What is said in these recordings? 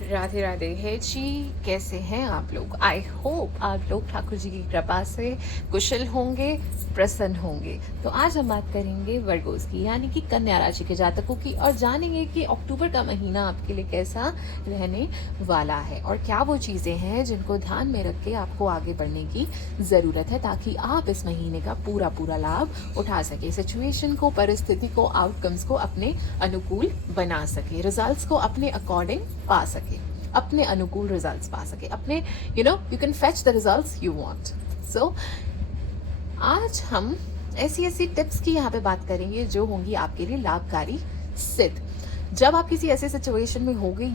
राधे राधे है जी। कैसे हैं आप लोग? आई होप आप लोग ठाकुर जी की कृपा से कुशल होंगे, प्रसन्न होंगे। तो आज हम बात करेंगे वर्गोस की, यानी कि कन्या राशि के जातकों की, और जानेंगे कि अक्टूबर का महीना आपके लिए कैसा रहने वाला है और क्या वो चीज़ें हैं जिनको ध्यान में रख के आपको आगे बढ़ने की ज़रूरत है, ताकि आप इस महीने का पूरा पूरा लाभ उठा सके, सिचुएशन को, परिस्थिति को, आउटकम्स को अपने अनुकूल बना सके, रिजल्ट्स को अपने अकॉर्डिंग पा सके, अपने अनुकूल रिजल्ट्स पा सके, अपने you can fetch the results you want. So आज हम ऐसी ऐसी टिप्स की यहाँ पे बात करेंगे जो होंगी आपके लिए लाभकारी सिद्ध। जब आप किसी ऐसे सिचुएशन में होगे,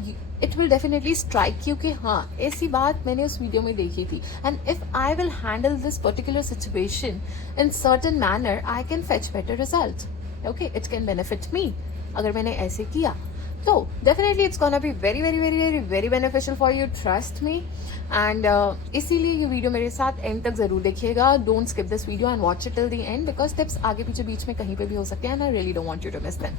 it will definitely strike you कि हाँ, ऐसी बात मैंने उस वीडियो में देखी थी, and if I will handle this particular situation in certain manner, I can fetch better result. Okay, it can benefit me. अगर मैंने ऐसे किया तो definitely it's gonna be very very very very very beneficial for you, trust me. And इसीलिए ये video मेरे साथ end तक ज़रूर देखिएगा। Don't skip this video and watch it till the end, because tips आगे पीछे बीच में कहीं पे भी हो सकते हैं, and I really don't want you to miss them.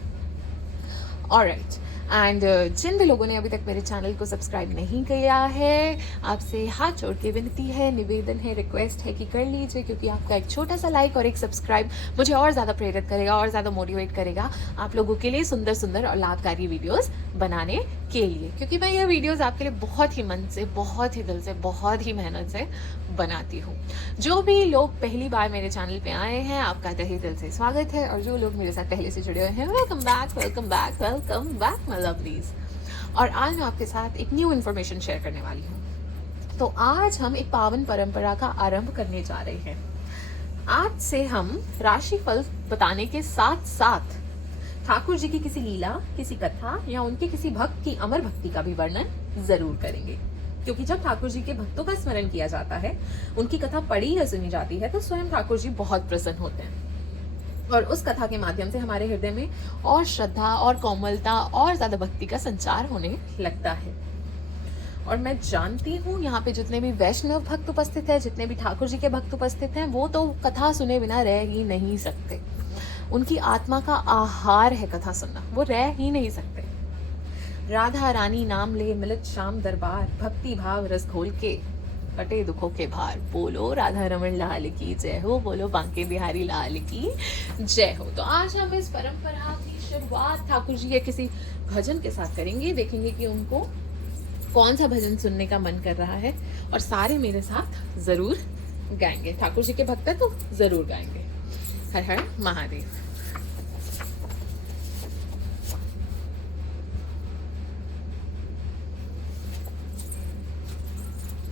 Alright, and जिन भी लोगों ने अभी तक मेरे चैनल को सब्सक्राइब नहीं किया है, आपसे हाथ जोड़ के विनती है, निवेदन है, रिक्वेस्ट है कि कर लीजिए, क्योंकि आपका एक छोटा सा लाइक और एक सब्सक्राइब मुझे और ज़्यादा प्रेरित करेगा और ज़्यादा मोटिवेट करेगा आप लोगों के लिए सुंदर सुंदर और लाभकारी वीडियोस बनाने के लिए, क्योंकि मैं ये वीडियोस आपके लिए बहुत ही मन से, बहुत ही दिल से, बहुत ही मेहनत से बनाती हूँ। जो भी लोग पहली बार मेरे चैनल पे आए हैं, आपका तहे दिल से स्वागत है, और जो लोग मेरे साथ पहले से जुड़े हुए हैं, welcome back welcome back welcome back my lovelies. और आज मैं आपके साथ एक न्यू इन्फॉर्मेशन शेयर करने वाली हूँ। तो आज हम एक पावन परंपरा का आरंभ करने जा रहे हैं। आज से हम राशिफल बताने के साथ साथ ठाकुर जी की किसी लीला, किसी कथा या उनके किसी भक्त की अमर भक्ति का भी वर्णन जरूर करेंगे, क्योंकि जब ठाकुर जी के भक्तों का स्मरण किया जाता है, उनकी कथा पढ़ी या सुनी जाती है, तो स्वयं ठाकुर जी बहुत प्रसन्न होते हैं, और उस कथा के माध्यम से हमारे हृदय में और श्रद्धा और कोमलता और ज्यादा भक्ति का संचार होने लगता है। और मैं जानती हूँ यहाँ पे जितने भी वैष्णव भक्त उपस्थित हैं, जितने भी ठाकुर जी के भक्त उपस्थित हैं, वो तो कथा सुने बिना रह ही नहीं सकते। उनकी आत्मा का आहार है कथा सुनना, वो रह ही नहीं सकते। राधा रानी नाम ले मिलत श्याम दरबार, भक्ति भाव रस घोल के कटे दुखों के भार, बोलो राधा रमन लाल की जय हो, बोलो बांके बिहारी लाल की जय हो। तो आज हम इस परंपरा की शुरुआत ठाकुर जी के किसी भजन के साथ करेंगे। देखेंगे कि उनको कौन सा भजन सुनने का मन कर रहा है, और सारे मेरे साथ जरूर गाएंगे। ठाकुर जी के भक्त है तो जरूर गाएंगे। हर हर महादेव।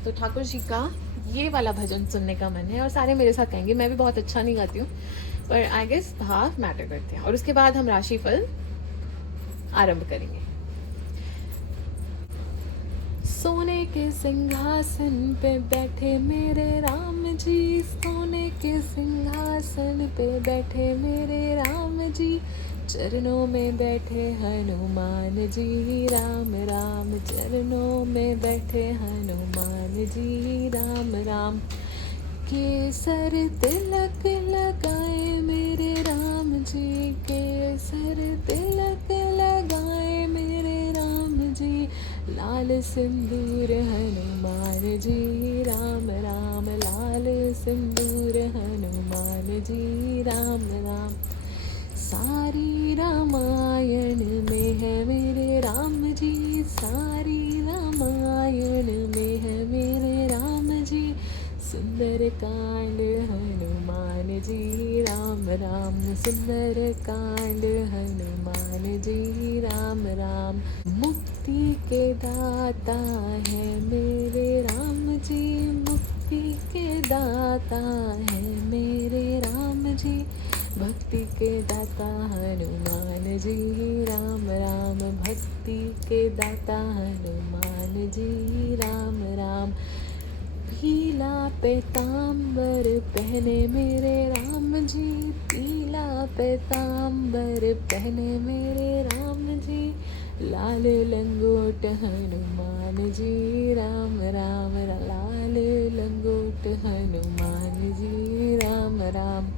तो ठाकुर जी का ये वाला भजन सुनने का मन है, और सारे मेरे साथ गाएंगे। मैं भी बहुत अच्छा नहीं गाती हूँ, पर आई गेस भाव मैटर करते हैं। और उसके बाद हम राशिफल आरंभ करेंगे। सोने के सिंहासन पे बैठे मेरे राम जी, सोने के सिंहासन पे बैठे मेरे राम जी, चरणों में बैठे हनुमान जी, राम राम, चरणों में बैठे हनुमान जी, राम राम। केसर तिलक लगाए मेरे राम जी, केसर तिलक लगाए मेरे राम जी, लाल सिंदूर हनुमान जी, राम राम, लाल सिंदूर हनुमान जी, राम राम। सारी रामायण में है मेरे राम जी, सारी रामायण में है मेरे राम जी, सुंदर कांड हनुमान जी, राम राम, सुंदर कांड हनुमान जी, राम राम। मुक्ति के दाता है मेरे राम जी, मुक्ति के दाता है मेरे राम जी, भक्ति के दाता हनुमान जी, राम राम, भक्ति के दाता हनुमान जी, राम राम। पीला पैतांबर पहने मेरे राम जी, पीला पैतांबर पहने मेरे राम जी, लाल लंगोट हनुमान जी, राम राम, लाल लंगोट हनुमान जी, राम राम।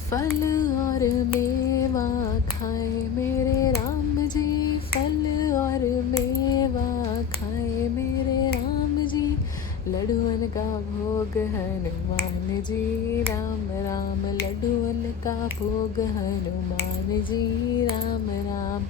फल और मेवा खाए मेरे राम जी, फल और मेवा खाए मेरे राम जी, लड्डुअन का भोग हनुमान जी, राम राम लड्डुअन का भोग हनुमान जी, राम राम।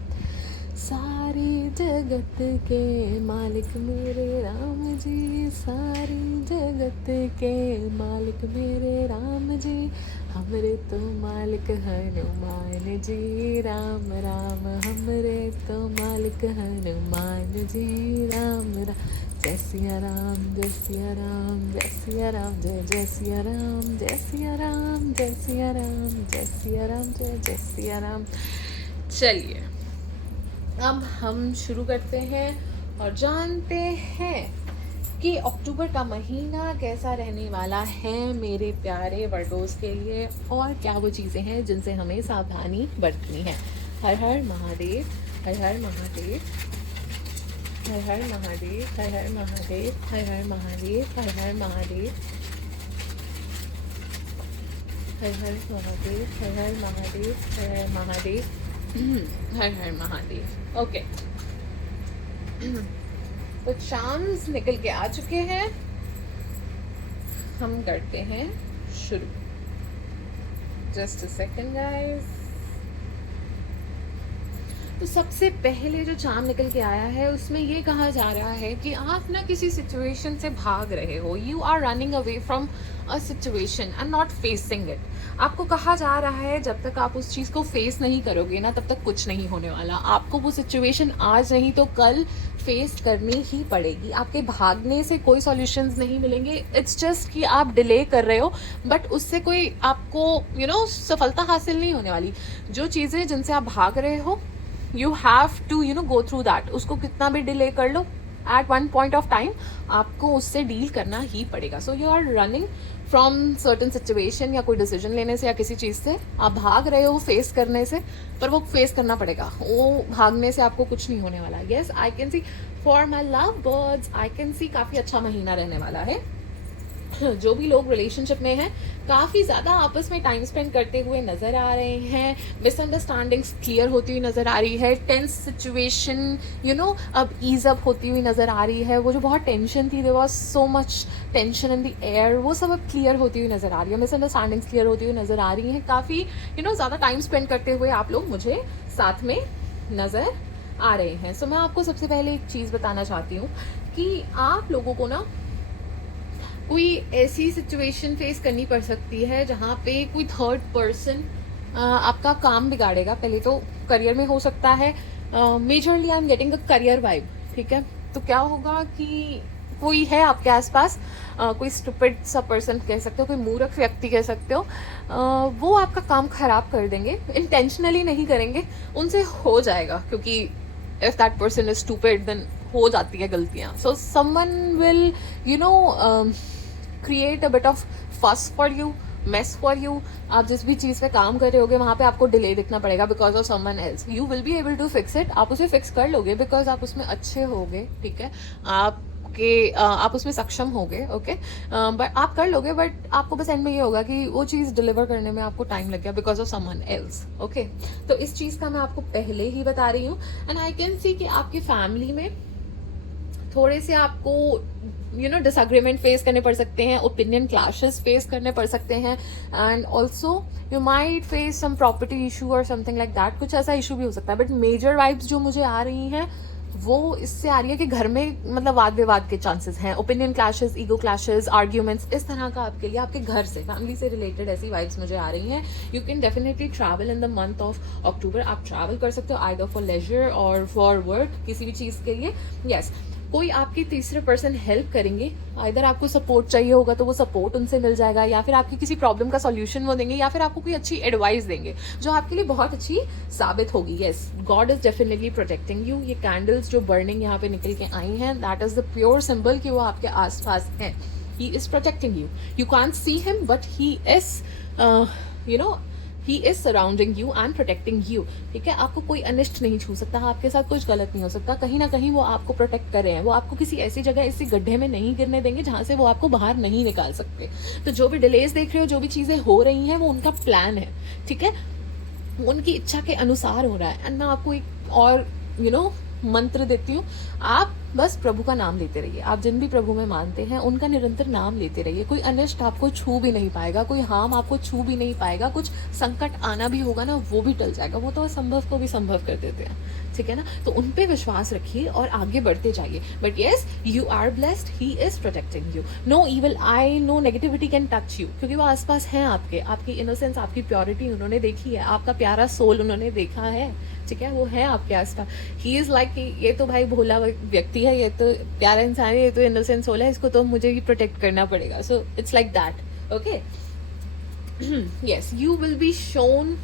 सारी जगत के मालिक मेरे राम जी, सारी जगत के मालिक मेरे राम जी, हमरे तो मालिक हनुमान जी, राम राम हमरे तो मालिक हनुमान जी, राम राम। जय सिया राम, जय सिया राम, जय सिया राम, जय जय सिया राम, जय सिया राम, जय सिया राम, जय सिया राम, जय जय सिया राम। चलिए अब हम शुरू करते हैं और जानते हैं कि अक्टूबर का महीना कैसा रहने वाला है मेरे प्यारे वर्गोस के लिए, और क्या वो चीज़ें हैं जिनसे हमें सावधानी बरतनी है। हर हर महादेव, हर हर महादेव, हर हर महादेव, हर हर महादेव, हर हर महादेव, हर हर महादेव, हर हर महादेव, हर हर महादेव, हर हर महादेव, हर हर महादेव। ओके, तो चांद निकल के आ चुके हैं, हम करते हैं शुरू। Just a second guys. तो सबसे पहले जो चांद निकल के आया है उसमें ये कहा जा रहा है कि आप ना किसी सिचुएशन से भाग रहे हो, you are running away from a situation and not facing it. आपको कहा जा रहा है जब तक आप उस चीज़ को फेस नहीं करोगे ना, तब तक कुछ नहीं होने वाला। आपको वो सिचुएशन आज नहीं तो कल फेस करनी ही पड़ेगी। आपके भागने से कोई सॉल्यूशंस नहीं मिलेंगे। इट्स जस्ट कि आप डिले कर रहे हो, बट उससे कोई आपको सफलता हासिल नहीं होने वाली। जो चीज़ें जिनसे आप भाग रहे हो, you have to go through that. उसको कितना भी डिले कर लो, at one point of time आपको उससे डील करना ही पड़ेगा। So you are running from certain situation या कोई डिसीजन लेने से या किसी चीज़ से आप भाग रहे हो फेस करने से, पर वो फेस करना पड़ेगा। वो भागने से आपको कुछ नहीं होने वाला। Yes, I can C for my love birds, I can सी काफ़ी अच्छा महीना रहने वाला है। जो भी लोग रिलेशनशिप में हैं काफ़ी ज़्यादा आपस में टाइम स्पेंड करते हुए नज़र आ रहे हैं। मिसअंडरस्टैंडिंग्स क्लियर होती हुई नज़र आ रही है। टेंस सिचुएशन अब ईज अप होती हुई नज़र आ रही है। वो जो बहुत टेंशन थी, there was so much tension in the air, वो सब अब क्लियर होती हुई नज़र आ रही है। मिसअंडरस्टैंडिंग्स क्लियर होती हुई नज़र आ रही हैं। काफ़ी ज़्यादा टाइम स्पेंड करते हुए आप लोग मुझे साथ में नज़र आ रहे हैं। सो मैं आपको सबसे पहले एक चीज़ बताना चाहती हूँ कि आप लोगों को ना कोई ऐसी सिचुएशन फेस करनी पड़ सकती है जहाँ पे कोई थर्ड पर्सन आपका काम बिगाड़ेगा। पहले तो करियर में हो सकता है, majorly I am getting a career vibe. ठीक है, तो क्या होगा कि कोई है आपके आसपास, कोई स्टूपिड सा पर्सन कह सकते हो, कोई मूर्ख व्यक्ति कह सकते हो, वो आपका काम खराब कर देंगे। इंटेंशनली नहीं करेंगे, उनसे हो जाएगा, क्योंकि if that person is stupid then हो जाती है गलतियाँ। So someone will create a bit of fuss for you, mess for you. आप जिस भी चीज़ पे काम कर रहे होगे वहाँ पे आपको डिले दिखना पड़ेगा because of someone else. You will be able to fix it, आप उसे फिक्स कर लोगे बिकॉज आप उसमें अच्छे होगे। ठीक है, आप उसमें सक्षम होगे। ओके, बट आप कर लोगे, बट आपको बस एंड में ये होगा कि वो चीज़ डिलीवर करने में आपको टाइम लग गया because of someone else. Okay, तो इस चीज़ का मैं आपको पहले ही बता रही हूँ। एंड आई कैन सी कि आपकी फैमिली में थोड़े से आपको डिसएग्रीमेंट फेस करने पड़ सकते हैं, ओपिनियन क्लैशेस फेस करने पड़ सकते हैं, and also you might face sum property issue और समथिंग लाइक दैट। कुछ ऐसा इशू भी हो सकता है, बट मेजर वाइब्स जो मुझे आ रही हैं वो इससे आ रही है कि घर में वाद विवाद के चांसेस हैं, opinion clashes, ego clashes, arguments, इस तरह का आपके लिए आपके घर से, फैमिली से रिलेटेड ऐसी वाइब्स मुझे आ रही हैं। You can definitely travel in the month of अक्टूबर। आप ट्रैवल कर सकते हो आइदर फॉर लेजर और फॉर वर्क, किसी भी चीज़ के लिए। यस, कोई आपकी तीसरे पर्सन हेल्प करेंगे, आइदर आपको सपोर्ट चाहिए होगा तो वो सपोर्ट उनसे मिल जाएगा, या फिर आपकी किसी प्रॉब्लम का सॉल्यूशन वो देंगे, या फिर आपको कोई अच्छी एडवाइस देंगे जो आपके लिए बहुत अच्छी साबित होगी। Yes, God is definitely protecting you. ये कैंडल्स जो बर्निंग यहाँ पे निकल के आई हैं, that is the pure symbol कि वो आपके आसपास हैं। ही is protecting you, you can't see him but he is he is surrounding you and protecting you. ठीक है, आपको कोई अनिष्ट नहीं छू सकता, आपके साथ कुछ गलत नहीं हो सकता। कहीं ना कहीं वो आपको प्रोटेक्ट कर रहे हैं, वो आपको किसी ऐसी जगह, इसी गड्ढे में नहीं गिरने देंगे जहाँ से वो आपको बाहर नहीं निकाल सकते। तो जो भी डिलेज देख रहे हो, जो भी चीज़ें हो रही हैं, वो उनका प्लान है। ठीक है, उनकी इच्छा के अनुसार हो रहा है। एंड मैं आपको एक और मंत्र देती हूँ। आप बस प्रभु का नाम लेते रहिए। आप जिन भी प्रभु में मानते हैं उनका निरंतर नाम लेते रहिए। कोई अनिष्ट आपको छू भी नहीं पाएगा, कोई हार्म आपको छू भी नहीं पाएगा, कुछ संकट आना भी होगा ना वो भी टल जाएगा। वो तो असंभव को भी संभव कर देते हैं, ठीक है ना। तो उन पे विश्वास रखिए और आगे बढ़ते जाइए। But yes, you are blessed, he is protecting you. No evil eye, no negativity can touch you, क्योंकि वो आसपास हैं आपके। आपकी इनोसेंस, आपकी प्योरिटी उन्होंने देखी है, आपका प्यारा सोल उन्होंने देखा है, ठीक है। वो है आपके आसपास। ही इज लाइक ये तो भाई भोला व्यक्ति है, ये तो प्यारा इंसान है, ये तो इनोसेंट सोल है, इसको तो मुझे ही प्रोटेक्ट करना पड़ेगा। So it's like that, okay. Yes, you will be shown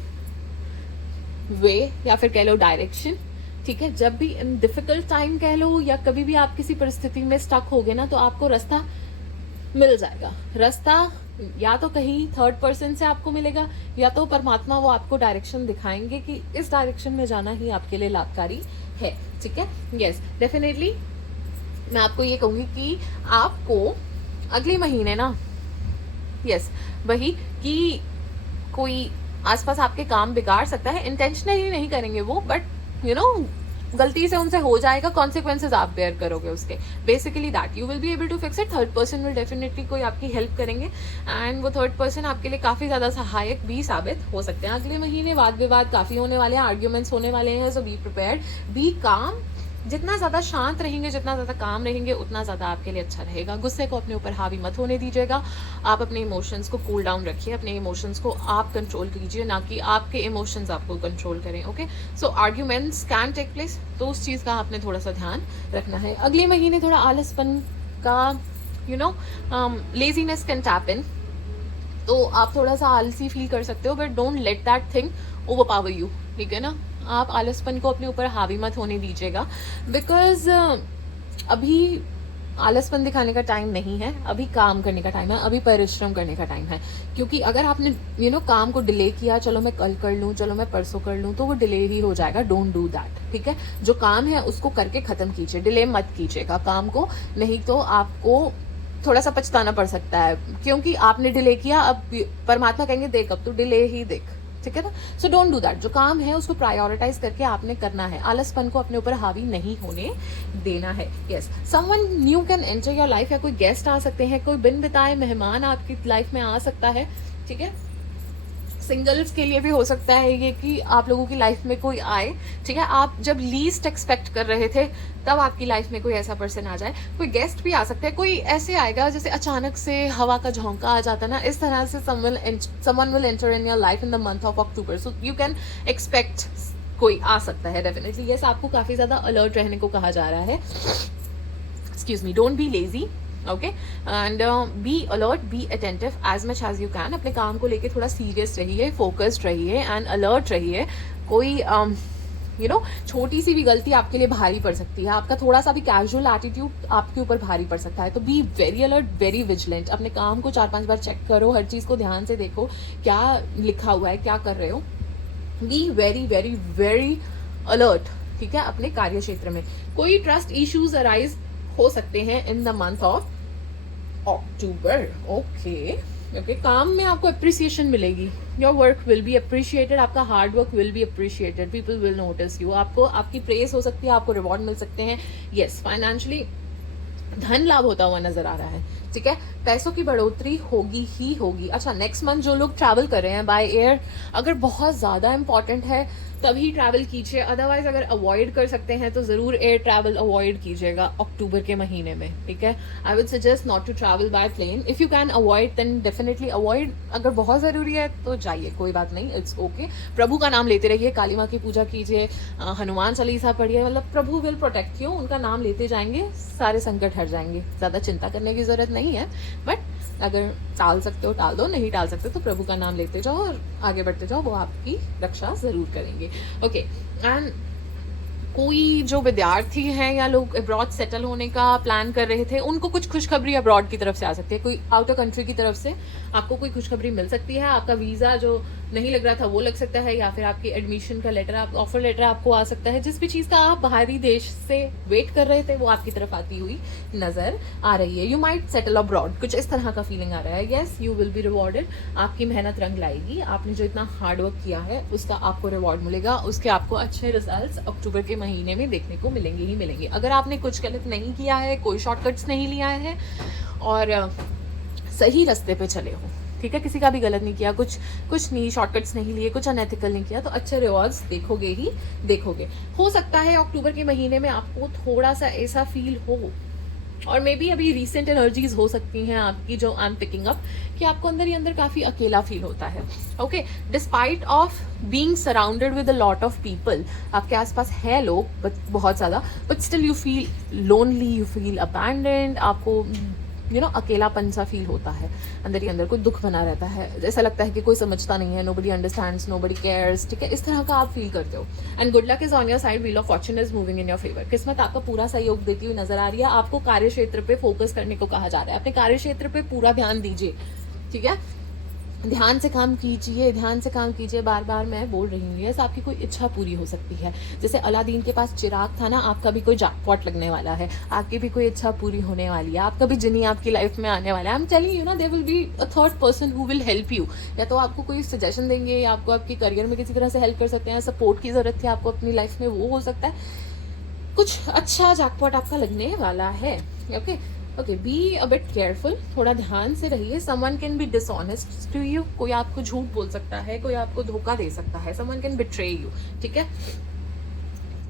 way, या फिर कह लो डायरेक्शन, ठीक है। जब भी इन डिफिकल्ट टाइम कह लो, या कभी भी आप किसी परिस्थिति में स्टक होगे ना, तो आपको रास्ता मिल जाएगा। रास्ता या तो कहीं थर्ड पर्सन से आपको मिलेगा, या तो परमात्मा वो आपको डायरेक्शन दिखाएंगे कि इस डायरेक्शन में जाना ही आपके लिए लाभकारी है, ठीक है। यस, डेफिनेटली मैं आपको ये कहूँगी कि आपको अगले महीने ना, यस वही कि कोई आसपास आपके काम बिगाड़ सकता है। इंटेंशनली नहीं करेंगे वो, बट यू नो गलती से उनसे हो जाएगा, कॉन्सिक्वेंसेज आप बेयर करोगे उसके। Basically that you will be able to fix it. Third person will definitely कोई आपकी हेल्प करेंगे, एंड वो थर्ड पर्सन आपके लिए काफ़ी ज़्यादा सहायक भी साबित हो सकते हैं। अगले महीने वाद विवाद काफ़ी होने वाले हैं, आर्ग्यूमेंट्स होने वाले हैं। सो बी प्रिपेयर्ड, बी काम। जितना ज़्यादा शांत रहेंगे, जितना ज़्यादा काम रहेंगे, उतना ज़्यादा आपके लिए अच्छा रहेगा। गुस्से को अपने ऊपर हावी मत होने दीजिएगा। आप अपने इमोशंस को कूल डाउन रखिए, अपने इमोशंस को आप कंट्रोल कीजिए, ना कि आपके इमोशंस आपको कंट्रोल करें, okay. So arguments can take place, तो उस चीज़ का आपने थोड़ा सा ध्यान रखना है। अगले महीने थोड़ा आलसपन का, you know, laziness can tap in, तो आप थोड़ा सा आलसी फील कर सकते हो, but don't let that thing over power you, ठीक है ना। आप आलसपन को अपने ऊपर हावी मत होने दीजिएगा, बिकॉज अभी आलसपन दिखाने का टाइम नहीं है, अभी काम करने का टाइम है, अभी परिश्रम करने का टाइम है। क्योंकि अगर आपने काम को डिले किया, चलो मैं कल कर लूँ, चलो मैं परसों कर लूँ, तो वो डिले ही हो जाएगा। डोंट डू दैट, ठीक है। जो काम है उसको करके ख़त्म कीजिए, डिले मत कीजिएगा काम को, नहीं तो आपको थोड़ा सा पछताना पड़ सकता है, क्योंकि आपने डिले किया। अब परमात्मा कहेंगे देख अब तू डिले ही देख, ठीक है ना। So don't do that. जो काम है उसको प्रायोरिटाइज करके आपने करना है, आलसपन को अपने ऊपर हावी नहीं होने देना है। Yes, someone new can enter your life, या कोई गेस्ट आ सकते हैं, कोई बिन बिताए मेहमान आपकी लाइफ में आ सकता है, ठीक है। सिंगल्स के लिए भी हो सकता है ये कि आप लोगों की लाइफ में कोई आए, ठीक है। आप जब लीस्ट एक्सपेक्ट कर रहे थे तब आपकी लाइफ में कोई ऐसा पर्सन आ जाए। कोई गेस्ट भी आ सकता है, कोई ऐसे आएगा जैसे अचानक से हवा का झोंका आ जाता है ना, इस तरह से someone will enter in your life in the month of October. So you can expect कोई आ सकता है डेफिनेटली। यस, आपको काफ़ी ज़्यादा अलर्ट रहने को कहा जा रहा है। Excuse me, don't be lazy, okay, and be alert, be attentive as much as you can. अपने काम को लेके थोड़ा सीरियस रहिए, फोकस्ड रहिए एंड अलर्ट रहिए। कोई छोटी सी भी गलती आपके लिए भारी पड़ सकती है, आपका थोड़ा सा भी कैजुअल एटीट्यूड आपके ऊपर भारी पड़ सकता है। तो be very alert, very vigilant. अपने काम को 4-5 बार चेक करो, हर चीज़ को ध्यान से देखो, क्या लिखा हुआ है, क्या कर रहे हो। B very very very alert, ठीक है, अपने कार्य क्षेत्र में। कोई ट्रस्ट इश्यूज अराइज हो सकते हैं in the month of October, okay. काम में आपको अप्रिसिएशन मिलेगी, your work will be appreciated, आपका hard work will be appreciated, people will notice you. आपको आपकी प्रेस हो सकती है, आपको रिवॉर्ड मिल सकते हैं। यस, फाइनेंशियली धन लाभ होता हुआ नजर आ रहा है, ठीक है। पैसों की बढ़ोतरी होगी ही होगी। अच्छा, नेक्स्ट मंथ जो लोग ट्रैवल कर रहे हैं बाय एयर, अगर बहुत ज़्यादा इंपॉर्टेंट है तभी ट्रैवल कीजिए, अदरवाइज अगर अवॉइड कर सकते हैं तो ज़रूर एयर ट्रैवल अवॉइड कीजिएगा अक्टूबर के महीने में, ठीक है। I would suggest not to travel by plane. If you can avoid then definitely avoid. अगर बहुत ज़रूरी है तो जाइए, कोई बात नहीं, इट्स ओके। प्रभु का नाम लेते रहिए, काली माँ की पूजा कीजिए, हनुमान चालीसा पढ़िए, मतलब प्रभु विल प्रोटेक्ट यू। उनका नाम लेते जाएंगे, सारे संकट हट जाएंगे, ज़्यादा चिंता करने की ज़रूरत नहीं है। बट अगर टाल सकते हो टाल दो, नहीं टाल सकते तो प्रभु का नाम लेते जाओ और आगे बढ़ते जाओ, वो आपकी रक्षा ज़रूर करेंगे, ओके। एंड कोई जो विद्यार्थी हैं या लोग अब्रॉड सेटल होने का प्लान कर रहे थे, उनको कुछ खुशखबरी अब्रॉड की तरफ से आ सकती है। कोई आउटर कंट्री की तरफ से आपको कोई खुशखबरी मिल सकती है। आपका वीज़ा जो नहीं लग रहा था वो लग सकता है, या फिर आपकी एडमिशन का लेटर, आप ऑफर लेटर आपको आ सकता है। जिस भी चीज़ का आप बाहरी देश से वेट कर रहे थे वो आपकी तरफ आती हुई नज़र आ रही है। यू माइट सेटल अब्रॉड, कुछ इस तरह का फीलिंग आ रहा है। Yes, you will be rewarded, आपकी मेहनत रंग लाएगी, आपने जो इतना हार्ड वर्क किया है उसका आपको रिवॉर्ड मिलेगा, उसके आपको अच्छे रिजल्ट्स अक्टूबर के महीने में देखने को मिलेंगे ही मिलेंगे। अगर आपने कुछ गलत नहीं किया है, कोई शॉर्टकट्स नहीं लिया है और सही रास्ते पे चले हो, ठीक है, किसी का भी गलत नहीं किया, कुछ नहीं, शॉर्टकट्स नहीं लिए, कुछ अनएथिकल नहीं किया, तो अच्छे रिवॉर्ड्स देखोगे ही देखोगे। हो सकता है अक्टूबर के महीने में आपको थोड़ा सा ऐसा फील हो, और मे बी अभी रिसेंट एनर्जीज हो सकती हैं आपकी जो आई एम पिकिंग अप, कि आपको अंदर ही अंदर काफ़ी अकेला फील होता है। Okay, despite of being surrounded with a lot of people, आपके आसपास है लोग बहुत ज़्यादा, but still you feel lonely, you feel abandoned, आपको अकेलापन सा फील होता है, अंदर ही अंदर कोई दुख बना रहता है, ऐसा लगता है कि कोई समझता नहीं है, नोबडी अंडरस्टैंड्स, नोबडी केयर्स, ठीक है, इस तरह का आप फील करते हो। And good luck is on your side, wheel of Fortune is moving in your favour, किस्मत आपका पूरा सहयोग देती हुई नजर आ रही है। आपको कार्य क्षेत्र पे फोकस करने को कहा जा रहा है, अपने कार्य क्षेत्र पे पूरा ध्यान दीजिए, ठीक है, ध्यान से काम कीजिए, ध्यान से काम कीजिए, बार बार मैं बोल रही हूँ। यस, आपकी कोई इच्छा पूरी हो सकती है, जैसे अलादीन के पास चिराग था ना, आपका भी कोई जैकपॉट लगने वाला है, आपकी भी कोई इच्छा पूरी होने वाली है, आपका भी जिनी आपकी लाइफ में आने वाला है। आई एम टेलिंग यू ना, there will be a third person who will help you, या तो आपको कोई सजेशन देंगे, या आपको आपके करियर में किसी तरह से हेल्प कर सकते हैं, सपोर्ट की जरूरत थी आपको अपनी लाइफ में, वो हो सकता है, कुछ अच्छा जैकपॉट आपका लगने वाला है। Okay, be a bit careful, थोड़ा ध्यान से रहिए। Someone can be dishonest to you, कोई आपको झूठ बोल सकता है, कोई आपको धोखा दे सकता है, समवन कैन बिट्रे यू, ठीक है,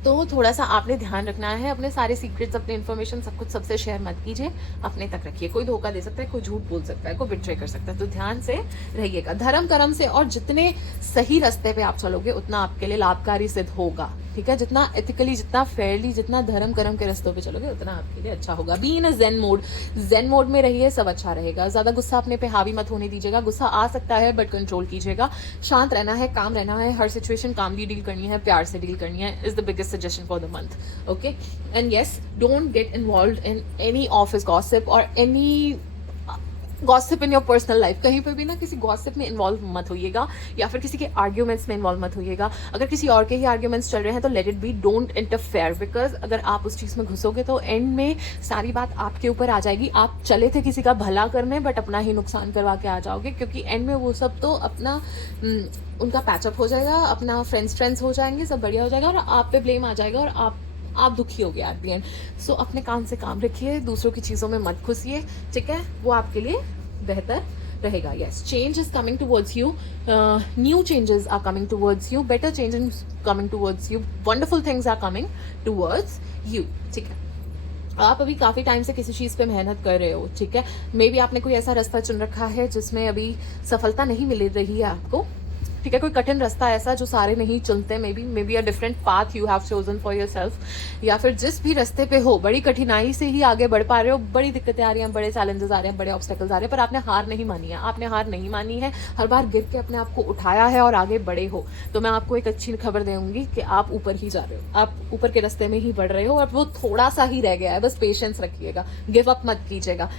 तो थोड़ा सा आपने ध्यान रखना है, अपने सारे सीक्रेट्स, अपने इन्फॉर्मेशन सब कुछ सबसे शेयर मत कीजिए, अपने तक रखिए। कोई धोखा दे सकता है, कोई झूठ बोल सकता है, कोई बिट्रे कर सकता है, तो ध्यान से रहिएगा। धर्म कर्म से, और जितने सही रास्ते पे आप चलोगे उतना आपके लिए लाभकारी सिद्ध होगा, ठीक है, जितना एथिकली, जितना फेयरली, जितना धर्म कर्म के रास्तों पे चलोगे उतना आपके लिए अच्छा होगा। Be in a zen mode, zen mode में रहिए, सब अच्छा रहेगा। ज़्यादा गुस्सा अपने पे हावी मत होने दीजिएगा, गुस्सा आ सकता है बट कंट्रोल कीजिएगा, शांत रहना है, काम रहना है, हर सिचुएशन कामली डील करनी है, प्यार से डील करनी है, is the biggest suggestion for the month. Okay, and yes, don't get involve in any office gossip और any gossip in your personal life, कहीं पर भी ना किसी गॉसिप में इन्वॉल्व मत होइएगा, या फिर किसी के आर्ग्यूमेंट्स में इन्वॉल्व मत होइएगा। अगर किसी और के ही आर्ग्यूमेंट्स चल रहे हैं तो let it be, don't interfere, because अगर आप उस चीज़ में घुसोगे तो एंड में सारी बात आपके ऊपर आ जाएगी। आप चले थे किसी का भला करने बट अपना ही नुकसान करवा के आ जाओगे, क्योंकि एंड में वो सब तो अपना उनका पैचअप हो जाएगा, अपना फ्रेंड्स हो जाएंगे, सब बढ़िया हो जाएगा, और आप पे ब्लेम आ जाएगा, और आप दुखी हो गए एट द एंड। सो अपने काम से काम रखिए, दूसरों की चीज़ों में मत घुसिए, ठीक है, वो आपके लिए बेहतर रहेगा। Yes, change is coming towards you, new changes are coming towards you, better changes coming towards you, wonderful things are coming towards you, ठीक है। आप अभी काफ़ी टाइम से किसी चीज़ पे मेहनत कर रहे हो, ठीक है, मे बी आपने कोई ऐसा रास्ता चुन रखा है जिसमें अभी सफलता नहीं मिल रही है आपको, ठीक है, कोई कठिन रास्ता ऐसा जो सारे नहीं चुनते, may be a different path you have chosen for your self, या फिर जिस भी रास्ते पे हो बड़ी कठिनाई से ही आगे बढ़ पा रहे हो, बड़ी दिक्कतें आ रही हैं, बड़े चैलेंजेस आ रहे हैं, बड़े ऑब्स्टेकल्स आ रहे हैं, पर आपने हार नहीं मानी है, आपने हार नहीं मानी है, हर बार गिर के अपने आप को उठाया है और आगे बढ़े हो। तो मैं आपको एक अच्छी खबर दूंगी कि आप ऊपर ही जा रहे हो, आप ऊपर के रास्ते में ही बढ़ रहे हो, और वो थोड़ा सा ही रह गया है, बस पेशेंस रखिएगा, गिव अप मत कीजिएगा।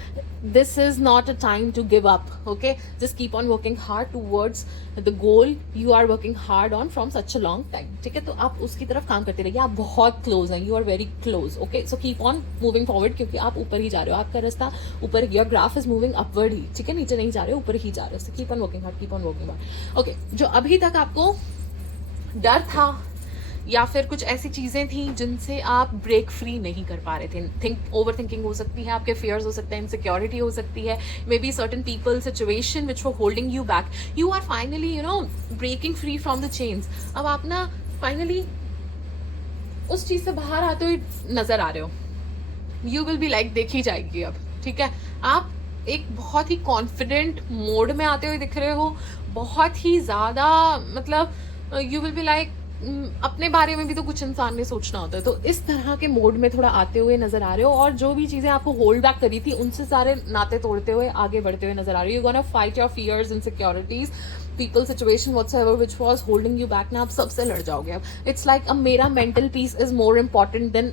This is not a time to give up, okay, just keep on working hard towards the goal you are working hard on from such a long time, ठीक है, तो आप उसकी तरफ काम करते रहिए, आप बहुत क्लोज हैं, you are very close, okay, so keep on moving forward, क्योंकि आप ऊपर ही जा रहे हो, आपका रास्ता ऊपर, your graph is moving upward ही, ठीक है, नीचे नहीं जा रहे हो, ऊपर ही जा रहे हो, सो keep on working hard, keep on working hard. Okay, जो अभी तक आपको डर था या फिर कुछ ऐसी चीज़ें थी जिनसे आप ब्रेक फ्री नहीं कर पा रहे थे, ओवर थिंकिंग हो सकती है, आपके फियर्स हो सकते हैं, इनसिक्योरिटी हो सकती है, maybe certain people, situation which were holding you back, you are finally breaking free from the chains. अब आप ना फाइनली उस चीज़ से बाहर आते हुए नजर आ रहे हो, यू विल बी लाइक, देखी जाएगी अब, ठीक है, आप एक बहुत ही कॉन्फिडेंट मोड में आते हुए दिख रहे हो, बहुत ही ज़्यादा, मतलब यू विल बी लाइक, अपने बारे में भी तो कुछ इंसान ने सोचना होता है, तो इस तरह के मोड में थोड़ा आते हुए नजर आ रहे हो, और जो भी चीज़ें आपको होल्ड बैक करी थी उनसे सारे नाते तोड़ते हुए आगे बढ़ते हुए नजर आ रही हो। You gonna fight your fears, insecurities, people, situation, whatsoever which was holding you back, ना आप सबसे लड़ जाओगे अब। इट्स लाइक मेरा mental peace is more important than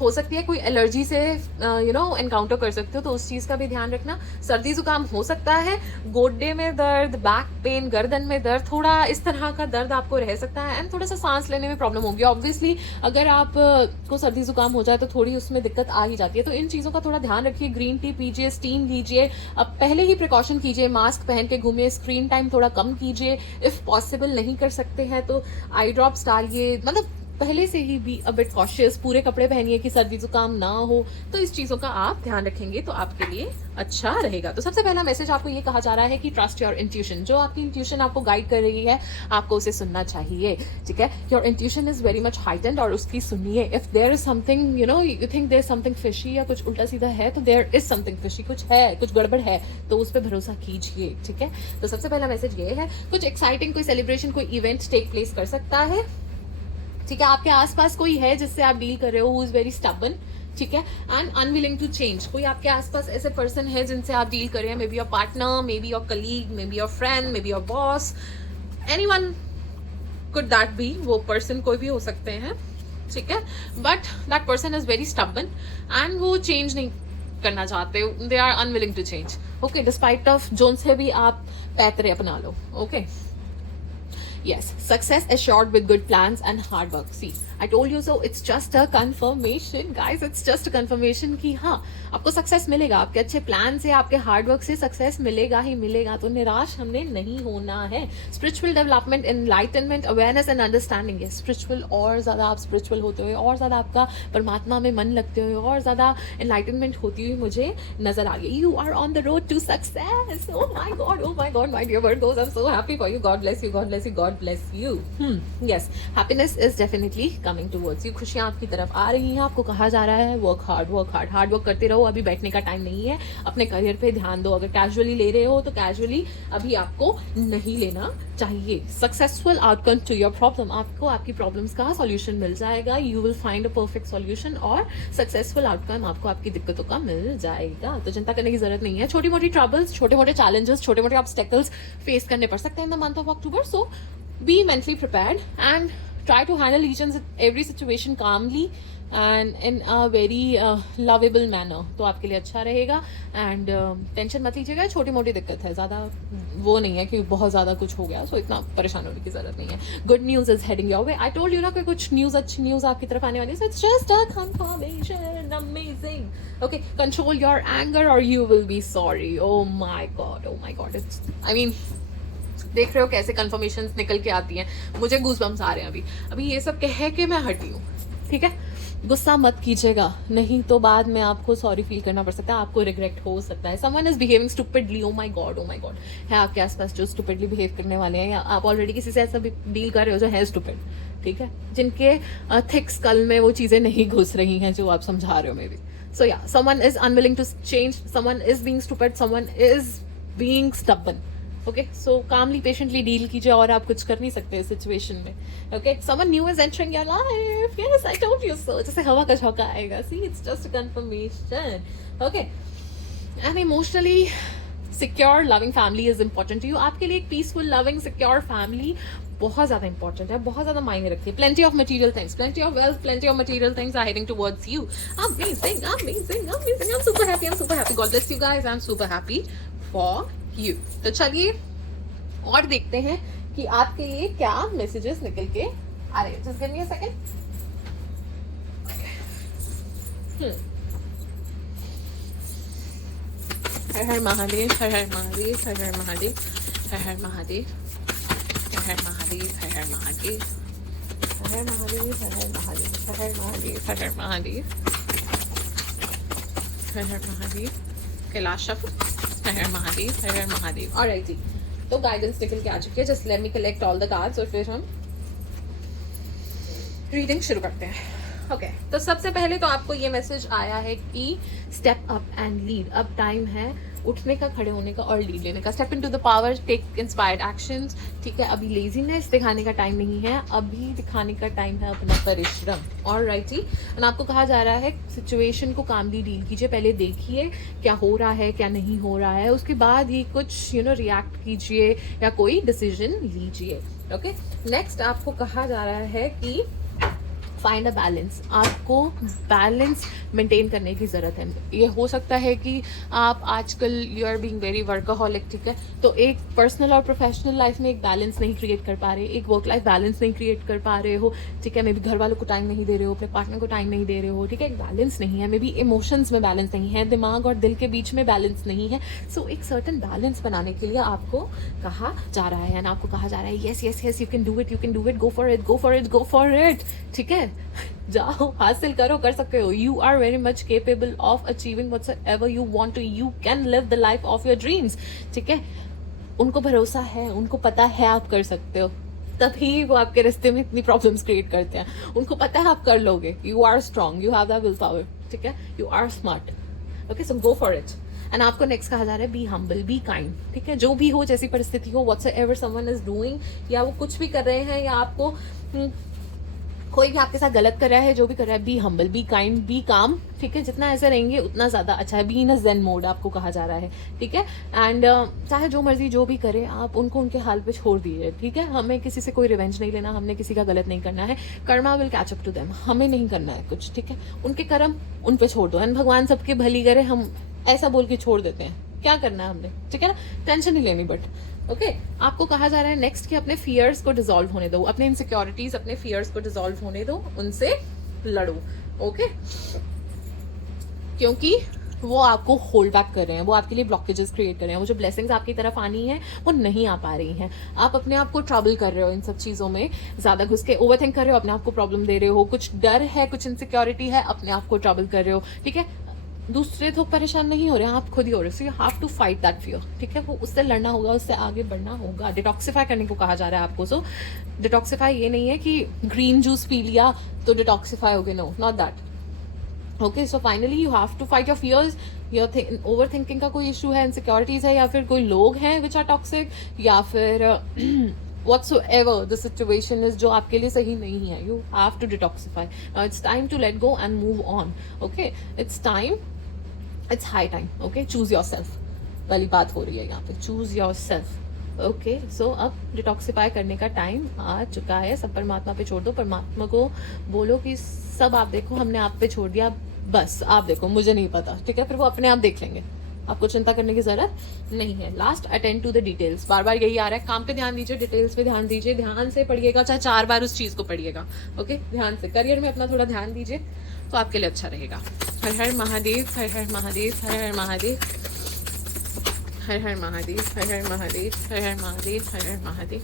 हो सकती है कोई एलर्जी से एनकाउंटर कर सकते हो, तो उस चीज़ का भी ध्यान रखना। सर्दी जुकाम हो सकता है, गोड्डे में दर्द, बैक पेन, गर्दन में दर्द, थोड़ा इस तरह का दर्द आपको रह सकता है, एंड थोड़ा सा सांस लेने में प्रॉब्लम होगी। ऑब्वियसली अगर आप को सर्दी जुकाम हो जाए तो थोड़ी उसमें दिक्कत आ ही जाती है, तो इन चीज़ों का थोड़ा ध्यान रखिए। ग्रीन टी पीजिए, स्टीम लीजिए, अब पहले ही प्रिकॉशन कीजिए, मास्क पहन के घूमिए, स्क्रीन टाइम थोड़ा कम कीजिए, इफ़ पॉसिबल नहीं कर सकते हैं तो आई ड्रॉप्स डालिए, मतलब पहले से ही बी अ बिट कॉशियस, पूरे कपड़े पहनिए कि सर्दी जुकाम ना हो। तो इस चीज़ों का आप ध्यान रखेंगे तो आपके लिए अच्छा रहेगा। तो सबसे पहला मैसेज आपको ये कहा जा रहा है कि ट्रस्ट योर इंट्यूशन। जो आपकी इंट्यूशन आपको गाइड कर रही है, आपको उसे सुनना चाहिए, ठीक है। Your intuition is very much heightened और उसकी सुनिए। If there is something you think there is something fishy या कुछ उल्टा सीधा है, तो देयर इज समथिंग फिशी, कुछ है, कुछ गड़बड़ है, तो उस पर भरोसा कीजिए, ठीक है। तो सबसे पहला मैसेज ये है, कुछ एक्साइटिंग, कोई सेलिब्रेशन, कोई इवेंट टेक प्लेस कर सकता है, ठीक है। आपके आसपास कोई है जिससे आप डील कर रहे हो, हु इज वेरी स्टबर्न, ठीक है, एंड अनविलिंग टू चेंज। कोई आपके आसपास ऐसे पर्सन है जिनसे आप डील कर रहे हैं, maybe your partner, maybe your colleague, maybe your friend, maybe your boss, anyone could that be, वो पर्सन कोई भी हो सकते हैं, ठीक है। But that person is very stubborn and वो चेंज नहीं करना चाहते, they are unwilling to change, okay. Despite of जोन से भी आप पैतरे अपना लो, ओके। Yes, success assured with good plans and hard work. See, I told you so. It's just a confirmation, guys. It's just a confirmation कि हाँ, आपको सक्सेस मिलेगा, आपके अच्छे प्लान से, आपके हार्ड वर्क से सक्सेस मिलेगा ही मिलेगा। तो निराश हमने नहीं होना है। Spiritual development, enlightenment, awareness and understanding है। स्पिरिचुअल और ज़्यादा आप स्पिरिचुअल होते हुए, और ज़्यादा आपका परमात्मा में मन लगते हुए, और ज़्यादा एनलाइटनमेंट होती हुई मुझे नजर आ रही है। You are on the road to success. Oh my God, my dear Virgos, I am so happy for you. God bless you, God bless you, God bless you. Yes, happiness is definitely coming towards you. खुशियाँ आपकी तरफ आ रही हैं। आपको कहा जा रहा है work hard, work hard, hard work करते रहो। अभी बैठने का टाइम नहीं है, अपने करियर पे ध्यान दो। अगर कैजुअली ले रहे हो तो कैजुअली अभी आपको नहीं लेना चाहिए। Successful outcome to your problem, आपको आपकी प्रॉब्लम्स का सॉल्यूशन मिल जाएगा। You will find a perfect solution और सक्सेसफुल आउटकम आपको आपकी दिक्कतों का मिल जाएगा। तो चिंता करने की जरूरत नहीं है। छोटी मोटी ट्रबल्स, छोटे मोटे चैलेंजेस, छोटे मोटे ऑब्स्टेकल्स फेस करने पड़ सकते हैं in the month of October, so be mentally prepared and try to handle each and every situation calmly and in a very lovable manner, तो आपके लिए अच्छा रहेगा। एंड टेंशन मत लीजिएगा, छोटी मोटी दिक्कत है, ज़्यादा वो नहीं है कि बहुत ज़्यादा कुछ हो गया, सो इतना परेशान होने की ज़रूरत नहीं है। Good news is heading your way. I told you ना कि कुछ न्यूज़, अच्छी न्यूज़ आपकी तरफ आने वाली है, so it's just a confirmation. Amazing, okay. Control your anger और you will be sorry. Oh my god, it's, I mean, देख रहे हो कैसे कंफर्मेशंस निकल के आती हैं। मुझे गूज़बम्स आ रहे हैं अभी ये सब कह के मैं हटी हूँ, ठीक है। गुस्सा मत कीजिएगा, नहीं तो बाद में आपको सॉरी फील करना पड़ सकता है, आपको रिग्रेट हो सकता है। Someone is behaving stupidly, oh my God है आपके आसपास जो स्टूपिडली बिहेव करने वाले हैं, या आप ऑलरेडी किसी से ऐसा डील कर रहे हो जो है स्टूपिड, ठीक है, जिनके थिक स्कल में वो चीज़ें नहीं घुस रही हैं जो आप समझा रहे हो may be. So yeah, someone is unwilling to change, someone is being stupid, someone is being stubborn, okay. So calmly patiently deal कीजिए और आप कुछ कर नहीं सकते इस सिचुएशन में, okay. Someone new is entering your life, yes I told you so. जैसे हवा का झोंका आएगा, see, it's just a confirmation, okay. And emotionally secure loving family is important to you. आपके लिए एक पीसफुल लविंग सिक्योर फैमिली बहुत ज़्यादा इंपॉर्टेंट है, बहुत ज़्यादा मायने रखती है। Plenty of material things, plenty of wealth, plenty of material things are heading towards you. Amazing, amazing, amazing, I am super happy, I am super happy. God bless you guys, I am super happy for you. तो चलिए और देखते हैं कि आपके लिए क्या messages निकल के आ रहे हैं। Just give me a second. Har Har Mahadev, Har Har Mahadev, Har Har Mahadev, Har Har Mahadev, Har Har Mahadev, Har Har Mahadev, Har Har Mahadev, Har Har Mahadev, Har Har Mahadev, Har Har Mahadev, Har Har Mahadev, Kailash शब्द, हर हर महादेव, हर हर महादेव। ऑलराइट जी, तो गाइडेंस निकल के आ चुकी है। Just let me collect all the cards और फिर हम रीडिंग शुरू करते हैं, ओके। तो सबसे पहले तो आपको ये मैसेज आया है कि स्टेप अप एंड लीड। अब टाइम है उठने का, खड़े होने का और लीड लेने का। Step into the power, take inspired actions, ठीक है। अभी लेजीनेस दिखाने का टाइम नहीं है, अभी दिखाने का टाइम है अपना परिश्रम, ऑलराइट जी। और आपको कहा जा रहा है सिचुएशन को कामली डील कीजिए, पहले देखिए क्या हो रहा है क्या नहीं हो रहा है, उसके बाद ही कुछ रिएक्ट कीजिए या कोई डिसीजन लीजिए, ओके। नेक्स्ट आपको कहा जा रहा है कि फाइंड अ बैलेंस। आपको बैलेंस मेंटेन करने की ज़रूरत है। ये हो सकता है कि आप आजकल यू आर बीइंग वेरी वर्कaholic, ठीक है, तो एक पर्सनल और प्रोफेशनल लाइफ में एक बैलेंस नहीं क्रिएट कर पा रहे, एक वर्क लाइफ बैलेंस नहीं क्रिएट कर पा रहे हो, ठीक है, मे बी घर वालों को टाइम नहीं दे रहे हो, अपने पार्टनर को टाइम नहीं दे रहे हो, ठीक है, एक बैलेंस नहीं है, मे बी इमोशंस में बैलेंस नहीं है, दिमाग और दिल के बीच में बैलेंस नहीं है। सो एक सर्टन बैलेंस बनाने के लिए आपको कहा जा रहा है, एंड आपको कहा जा रहा है yes yes yes, you can do it, you can do it, go for it, go for it, go for it, ठीक है, जाओ, हासिल करो, कर सकते हो। You are very much capable of achieving whatsoever you want to, you can live the life of your dreams, ठीक है। उनको भरोसा है, उनको पता है आप कर सकते हो, तभी वो आपके रास्ते में इतनी प्रॉब्लम्स क्रिएट करते हैं। उनको पता है आप कर लोगे, you are strong, you have the will power, ठीक है, you are smart, okay, so go for it. And आपको नेक्स्ट कहा जा रहा है बी हम्बल, बी काइंड, ठीक है, जो भी हो, जैसी परिस्थिति हो, व्हाटसएवर समवन इज डूइंग, या वो कुछ भी कर रहे हैं, या आपको कोई भी आपके साथ गलत कर रहा है, जो भी कर रहा है, be humble, be kind, be calm, ठीक है, जितना ऐसे रहेंगे उतना ज़्यादा अच्छा है। Be in a zen mode आपको कहा जा रहा है, ठीक है। एंड चाहे जो मर्जी जो भी करे, आप उनको उनके हाल पे छोड़ दीजिए, ठीक है। हमें किसी से कोई रिवेंज नहीं लेना, हमने किसी का गलत नहीं करना है, karma will catch up to them, हमें नहीं करना है कुछ, ठीक है, उनके कर्म उन पे छोड़ दो, एंड भगवान सबके भली करे, हम ऐसा बोल के छोड़ देते हैं, क्या करना है हमने, ठीक है ना, टेंशन नहीं लेनी। बट ओके, आपको कहा जा रहा है नेक्स्ट कि अपने फियर्स को डिसॉल्व होने दो, अपने इनसिक्योरिटीज, अपने फियर्स को डिसॉल्व होने दो, उनसे लड़ो, ओके, क्योंकि वो आपको होल्ड बैक कर रहे हैं, वो आपके लिए ब्लॉकेजेस क्रिएट कर रहे हैं, वो जो ब्लेसिंग्स आपकी तरफ आनी है वो नहीं आ पा रही हैं। आप अपने आप को ट्रबल कर रहे हो इन सब चीज़ों में, ज़्यादा घुस के ओवरथिंक कर रहे हो, अपने आप को प्रॉब्लम दे रहे हो, कुछ डर है, कुछ इनसिक्योरिटी है, अपने आप को ट्रबल कर रहे हो, ठीक है। दूसरे तो परेशान नहीं हो रहे हैं, आप खुद ही हो रहे हो, so you have to fight that fear, ठीक है, वो उससे लड़ना होगा, उससे आगे बढ़ना होगा। डिटॉक्सिफाई करने को कहा जा रहा है आपको। सो डिटॉक्सिफाई ये नहीं है कि ग्रीन जूस पी लिया तो डिटॉक्सिफाई हो गए, no, not that, okay. So finally you have to fight your fears. Your over thinking का कोई इशू है, इनसिक्योरिटीज है, या फिर कोई लोग हैं विच आर टॉक्सिक, या फिर whatsoever the situation is जो आपके लिए सही नहीं है, you have to detoxify. Now it's time to let go and move on, okay, it's time, it's high time, okay, choose yourself वाली बात हो रही है यहाँ पे, choose yourself, ओके। सो अब डिटॉक्सिफाई करने का टाइम आ चुका है, सब परमात्मा पे छोड़ दो, परमात्मा को बोलो कि सब आप देखो, हमने आप पे छोड़ दिया, बस आप देखो, मुझे नहीं पता, ठीक है, फिर वो अपने आप देख लेंगे, आपको चिंता करने की जरूरत नहीं है। Last, attend to the details, बार बार यही आ रहा है, काम पे ध्यान दीजिए, डिटेल्स पे ध्यान दीजिए, ध्यान से पढ़िएगा, चाहे 4 बार उस चीज़ को पढ़िएगा, ओके, ध्यान से। करियर में अपना थोड़ा ध्यान दीजिए तो आपके लिए अच्छा रहेगा। हर हर महादेव, हर हर महादेव, हर हर महादेव, हर हर महादेव, हर हर महादेव, हर हर महादेव,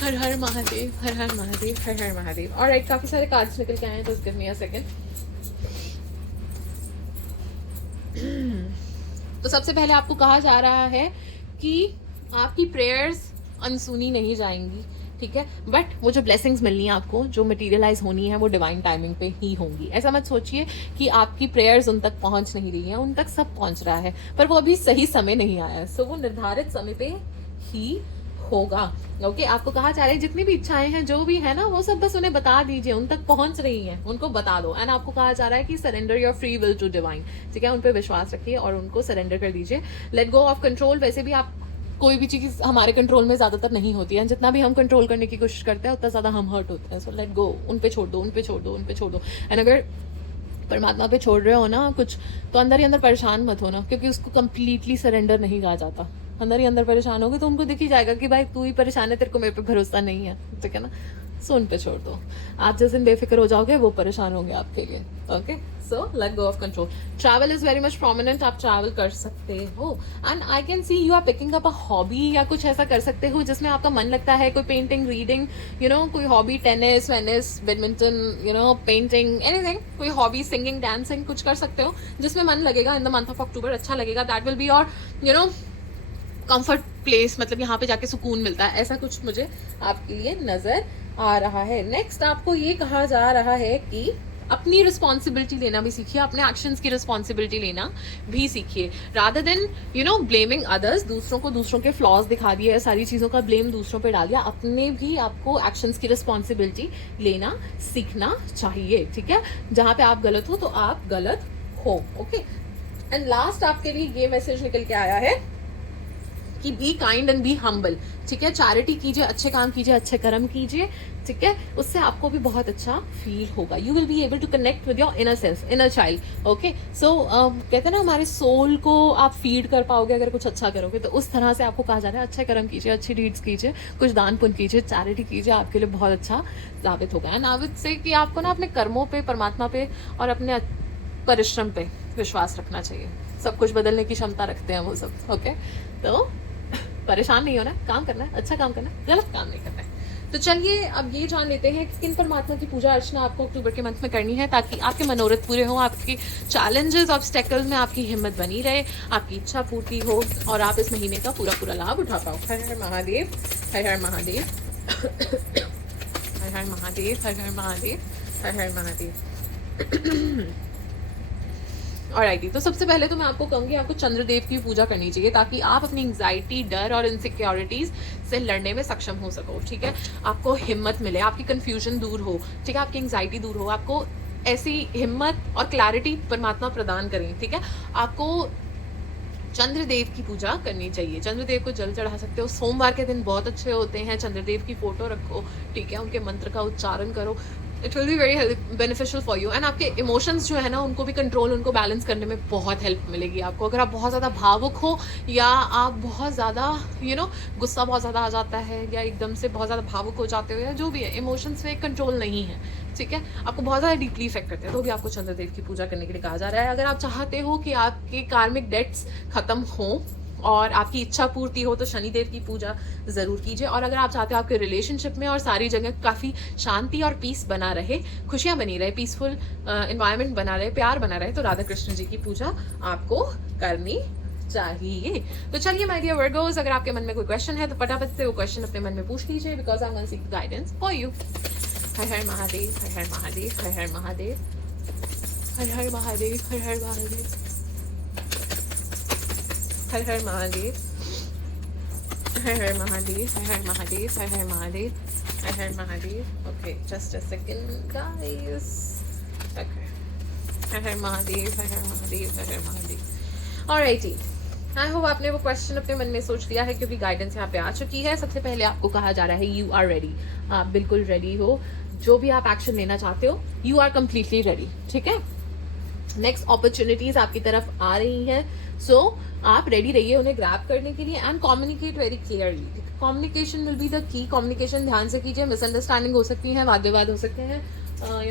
हर हर महादेव, हर हर महादेव, हर हर महादेव, हर हर महादेव। ऑलराइट, काफी सारे कार्ड्स निकल के आए हैं, तो गिव मी अ सेकंड। तो सबसे पहले आपको कहा जा रहा है कि आपकी प्रेयर्स अनसुनी नहीं जाएंगी, ठीक है, बट वो जो ब्लेसिंग्स मिलनी है आपको, जो मटेरियलाइज होनी है, वो डिवाइन टाइमिंग पे ही होंगी। ऐसा मत सोचिए कि आपकी प्रेयर्स उन तक पहुंच नहीं रही हैं, उन तक सब पहुंच रहा है, पर वो अभी सही समय नहीं आया है, सो वो निर्धारित समय पे ही होगा, ओके। आपको कहा जा रहा है जितनी भी इच्छाएं हैं, जो भी है ना, वो सब बस उन्हें बता दीजिए, उन तक पहुंच रही हैं, उनको बता दो। एंड आपको कहा जा रहा है कि surrender your free will to divine, ठीक है, उन पर विश्वास रखिए और उनको सरेंडर कर दीजिए। Late go of control. वैसे भी आप कोई भी चीज़ हमारे कंट्रोल में ज़्यादातर नहीं होती है, जितना भी हम कंट्रोल करने की कोशिश करते हैं उतना ज़्यादा हम हर्ट होते हैं। सो लेट गो, उन पे छोड़ दो, उन पे छोड़ दो, उन पे छोड़ दो। एंड अगर परमात्मा पे छोड़ रहे हो ना कुछ, तो अंदर ही अंदर परेशान मत होना, क्योंकि उसको कम्प्लीटली सरेंडर नहीं कहा जाता। अंदर ही अंदर परेशान होगे तो उनको दिख ही जाएगा कि भाई तू ही परेशान है, तेरे को मेरे पे भरोसा नहीं है, ठीक है ना। सो उन पे छोड़ दो। आप जिस दिन बेफिक्र हो जाओगे वो परेशान होंगे आपके लिए, okay. So let go of control. Travel is very much prominent, आप ट्रैवल कर सकते हो। And I can see you are picking up a hobby, या कुछ ऐसा कर सकते हो जिसमें आपका मन लगता है, कोई पेंटिंग, रीडिंग, यू नो, कोई hobby, tennis Venice, badminton, you know, painting, anything, कोई हॉबी, सिंगिंग, डांसिंग, कुछ कर सकते हो जिसमें मन लगेगा। इन द मंथ ऑफ अक्टूबर अच्छा लगेगा, that will be your, you know, comfort place, मतलब यहाँ पे जाके सुकून मिलता है, ऐसा कुछ मुझे आपके लिए नजर आ रहा है। नेक्स्ट आपको ये कहा जा रहा है कि अपनी रिस्पॉन्सिबिलिटी लेना भी सीखिए, अपने एक्शंस की रिस्पॉन्सिबिलिटी लेना भी सीखिए, rather than you know blaming others. दूसरों को दूसरों के फ्लॉज दिखा दिए, सारी चीज़ों का ब्लेम दूसरों पे डाल दिया, अपने भी आपको एक्शंस की रिस्पॉन्सिबिलिटी लेना सीखना चाहिए, ठीक है। जहाँ पे आप गलत हो तो आप गलत हो, ओके। एंड लास्ट आपके लिए ये मैसेज निकल के आया है कि be kind and be humble, ठीक है। चैरिटी कीजिए, अच्छे काम कीजिए, अच्छे कर्म कीजिए, ठीक है। उससे आपको भी बहुत अच्छा फील होगा। You will be able to connect with your inner self, inner child. Okay, so कहते हैं ना हमारे सोल को आप फीड कर पाओगे अगर कुछ अच्छा करोगे। तो उस तरह से आपको कहा जा रहा है अच्छे कर्म कीजिए, अच्छी डीड्स कीजिए, कुछ दान पुण्य कीजिए, चैरिटी कीजिए, आपके लिए बहुत अच्छा साबित होगा। एंड आई वुड से कि आपको ना अपने कर्मों पे, परमात्मा पे और अपने परिश्रम पे विश्वास रखना चाहिए। सब कुछ बदलने की क्षमता रखते हैं वो सब। ओके, तो परेशान नहीं होना, काम करना है, अच्छा काम करना है, गलत काम नहीं करना है। तो चलिए अब ये जान लेते हैं कि किन परमात्मा की पूजा अर्चना आपको अक्टूबर के मंथ में करनी है, ताकि आपके मनोरथ पूरे हों, आपकी चैलेंजेस ऑब्स्टेकल्स में आपकी हिम्मत बनी रहे, आपकी इच्छा पूर्ति हो और आप इस महीने का पूरा पूरा लाभ उठा पाओ। हर हर महादेव, हर हर महादेव, हर हर महादेव, हर हर महादेव, हर हर महादेव। ऑलराइटी, तो सबसे पहले तो मैं आपको कहूँगी आपको चंद्रदेव की पूजा करनी चाहिए, ताकि आप अपनी एंग्जाइटी, डर और इनसिक्योरिटीज से लड़ने में सक्षम हो सको, ठीक है। आपको हिम्मत मिले, आपकी कंफ्यूजन दूर हो, ठीक है, आपकी एंग्जाइटी दूर हो, आपको ऐसी हिम्मत और क्लैरिटी परमात्मा प्रदान करें, ठीक है। आपको चंद्रदेव की पूजा करनी चाहिए। चंद्रदेव को जल चढ़ा सकते हो, सोमवार के दिन बहुत अच्छे होते हैं। चंद्रदेव की फोटो रखो, ठीक है, उनके मंत्र का उच्चारण करो। It will be very beneficial for you. And आपके इमोशंस जो है ना उनको भी कंट्रोल, उनको बैलेंस करने में बहुत हेल्प मिलेगी आपको। अगर आप बहुत ज़्यादा भावुक हो या आप बहुत ज़्यादा गुस्सा बहुत ज़्यादा आ जाता है या एकदम से बहुत ज़्यादा भावुक हो जाते हो या जो भी है, इमोशंस में कंट्रोल नहीं है, ठीक है, आपको बहुत ज़्यादा डीपली इफेक्ट करते हैं, तो भी आपको चंद्रदेव की पूजा करने के लिए कहा जा रहा है। अगर आप चाहते हो कि आपके कार्मिक डेट्स खत्म हों और आपकी इच्छा पूर्ति हो तो शनिदेव की पूजा ज़रूर कीजिए। और अगर आप चाहते हो आपके रिलेशनशिप में और सारी जगह काफ़ी शांति और पीस बना रहे, खुशियाँ बनी रहे, पीसफुल इन्वायरमेंट बना रहे, प्यार बना रहे, तो राधा कृष्ण जी की पूजा आपको करनी चाहिए। तो चलिए माय डियर वर्गोस, अगर आपके मन में कोई क्वेश्चन है तो फटाफट से वो क्वेश्चन अपने मन में पूछ लीजिए, because I am going to seek guidance for you. Har Har Mahadev, Har Har Mahadev, Har Har Mahadev, Har Har Mahadev, Har Har Mahadev, Har Har Mahadev, Har Har Mahadev, Har Har Mahadev, Har Har Mahadev, Har Har Mahadev. Okay, just a second guys. Okay, Har Har Mahadev, Har Har Mahadev, Har Har Mahadev. Alrighty, I hope आपने वो क्वेश्चन अपने मन में सोच लिया है, क्योंकि गाइडेंस यहाँ पे आ चुकी है। सबसे पहले आपको कहा जा रहा है यू आर रेडी, आप बिल्कुल रेडी हो। जो भी आप एक्शन लेना चाहते हो, यू आर कंप्लीटली रेडी, ठीक है। नेक्स्ट अपॉर्चुनिटीज आपकी तरफ आ रही हैं, सो आप रेडी रहिए उन्हें ग्रैब करने के लिए। And communicate very clearly. Communication will be the key. Communication ध्यान से कीजिए। मिसअंडरस्टैंडिंग हो सकती है, वाद विवाद हो सकते हैं,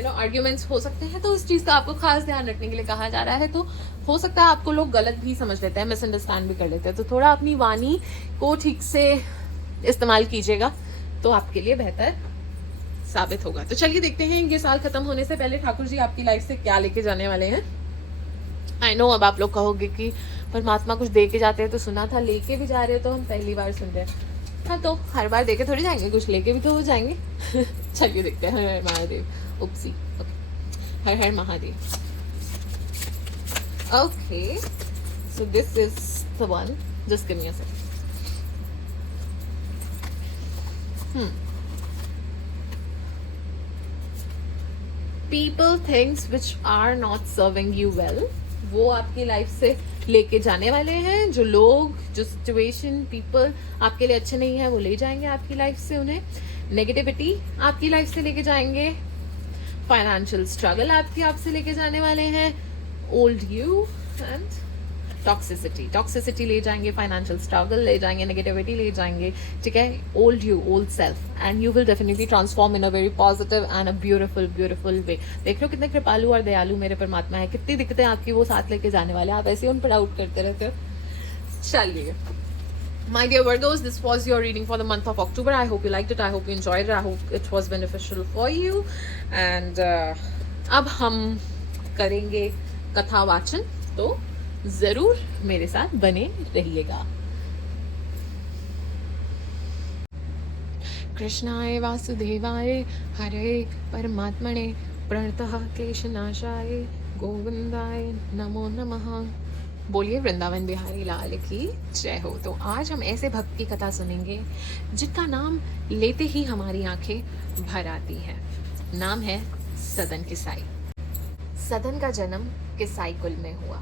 आर्ग्यूमेंट्स हो सकते हैं, तो उस चीज़ का आपको खास ध्यान रखने के लिए कहा जा रहा है। तो हो सकता है आपको लोग गलत भी समझ लेते हैं, मिसअंडरस्टैंड भी कर लेते हैं, तो थोड़ा अपनी वाणी को ठीक से इस्तेमाल कीजिएगा, तो आपके लिए बेहतर साबित होगा। तो चलिए देखते हैं ये साल खत्म होने से पहले ठाकुर जी आपकी लाइफ से क्या लेके जाने वाले हैं। आई नो अब आप लोग कहोगे कि परमात्मा कुछ दे के जाते हैं, तो सुना था लेके भी जा रहे हो, तो हम पहली बार सुन रहे हैं। हाँ, तो हर बार देके थोड़ी जाएंगे, कुछ लेके भी तो हो जाएंगे। चलिए देखते हैं। Har Har Mahadev. Oops, okay, Har Har Mahadev. Okay, so this is the one, just give me a second. People things which are not serving you well, वो आपकी लाइफ से लेके जाने वाले हैं। जो लोग, जो सिचुएशन, पीपल आपके लिए अच्छे नहीं है, वो ले जाएंगे आपकी लाइफ से उन्हें। नेगेटिविटी आपकी लाइफ से लेके जाएंगे। फाइनेंशियल स्ट्रगल आपसे लेके जाने वाले हैं। ओल्ड यू एंड टॉक्सिसिटी ले जाएंगे, फाइनेंशियल स्ट्रगल ले जाएंगे, नेगेटिविटी ले जाएंगे, ठीक है। Old you, old self, and you will definitely transform in a very positive and a beautiful way. देख लो कितने कृपालु और दयालु मेरे परमात्मा है, कितनी दिक्कतें आपकी वो साथ लेके जाने वाले हैं, आप ऐसे उन पर डाउट करते रहते हो। चलिए my dear Virgos, this was your reading for the month of October. I hope you liked it, I hope you enjoyed it, I hope it was beneficial for you. And अब हम करेंगे कथा वाचन, तो जरूर मेरे साथ बने रहिएगा। कृष्णाय वासुदेवाय हरे परमात्मने प्रणतः क्लेशनाशाय गोविंदाय नमो नमः। बोलिए वृंदावन बिहारी लाल की जय हो। तो आज हम ऐसे भक्त की कथा सुनेंगे जिनका नाम लेते ही हमारी आंखें भर आती है। नाम है सदन किसाई। सदन का जन्म किसाई कुल में हुआ।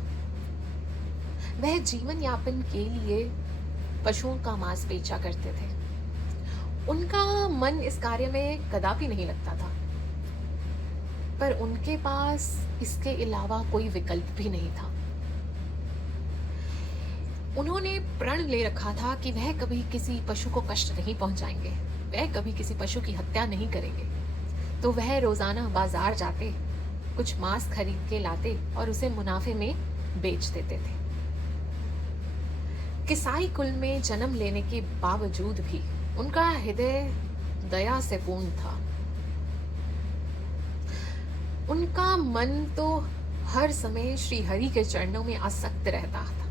वह जीवन यापन के लिए पशुओं का मांस बेचा करते थे। उनका मन इस कार्य में कदापि नहीं लगता था, पर उनके पास इसके अलावा कोई विकल्प भी नहीं था। उन्होंने प्रण ले रखा था कि वह कभी किसी पशु को कष्ट नहीं पहुंचाएंगे, वह कभी किसी पशु की हत्या नहीं करेंगे। तो वह रोजाना बाजार जाते, कुछ मांस खरीद के लाते और उसे मुनाफे में बेच देते थे। किसाई कुल में जन्म लेने के बावजूद भी उनका हृदय दया से पूर्ण था। उनका मन तो हर समय श्री हरि के चरणों में आसक्त रहता था,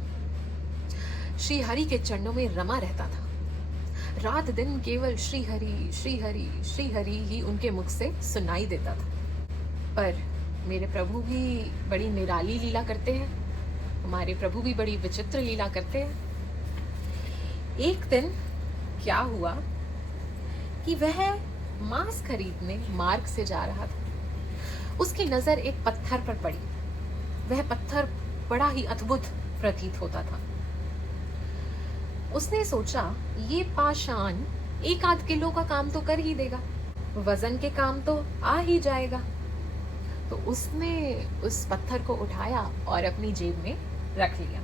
श्री हरि के चरणों में रमा रहता था। रात दिन केवल श्री हरि श्री हरि श्री हरि ही उनके मुख से सुनाई देता था। पर मेरे प्रभु भी बड़ी निराली लीला करते हैं, हमारे प्रभु भी बड़ी विचित्र लीला करते हैं। एक दिन क्या हुआ कि वह मांस खरीदने मार्ग से जा रहा था। उसकी नजर एक पत्थर पर पड़ी। वह पत्थर बड़ा ही अद्भुत प्रतीत होता था। उसने सोचा, ये पाषाण 1 आध किलो का काम तो कर ही देगा, वजन के काम तो आ ही जाएगा। तो उसने उस पत्थर को उठाया और अपनी जेब में रख लिया।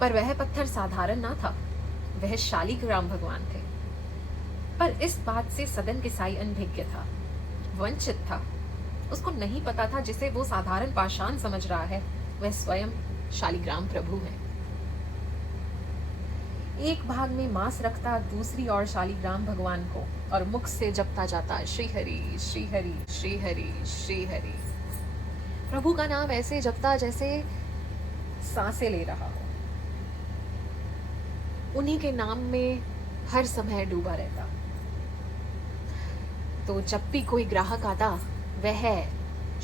पर वह पत्थर साधारण ना था, वह शालिग्राम भगवान थे। पर इस बात से सदन किसाई अनभिज्ञ था, वंचित था। उसको नहीं पता था जिसे वो साधारण पाषाण समझ रहा है, वह स्वयं शालिग्राम प्रभु है। एक भाग में मांस रखता दूसरी ओर शालिग्राम भगवान को और मुख से जपता जाता, श्री हरि श्री हरि श्री हरि श्री हरि। प्रभु का नाम ऐसे जपता जैसे सांसें ले रहा हो। उन्हीं के नाम में हर समय डूबा रहता। तो जब भी कोई ग्राहक आता, वह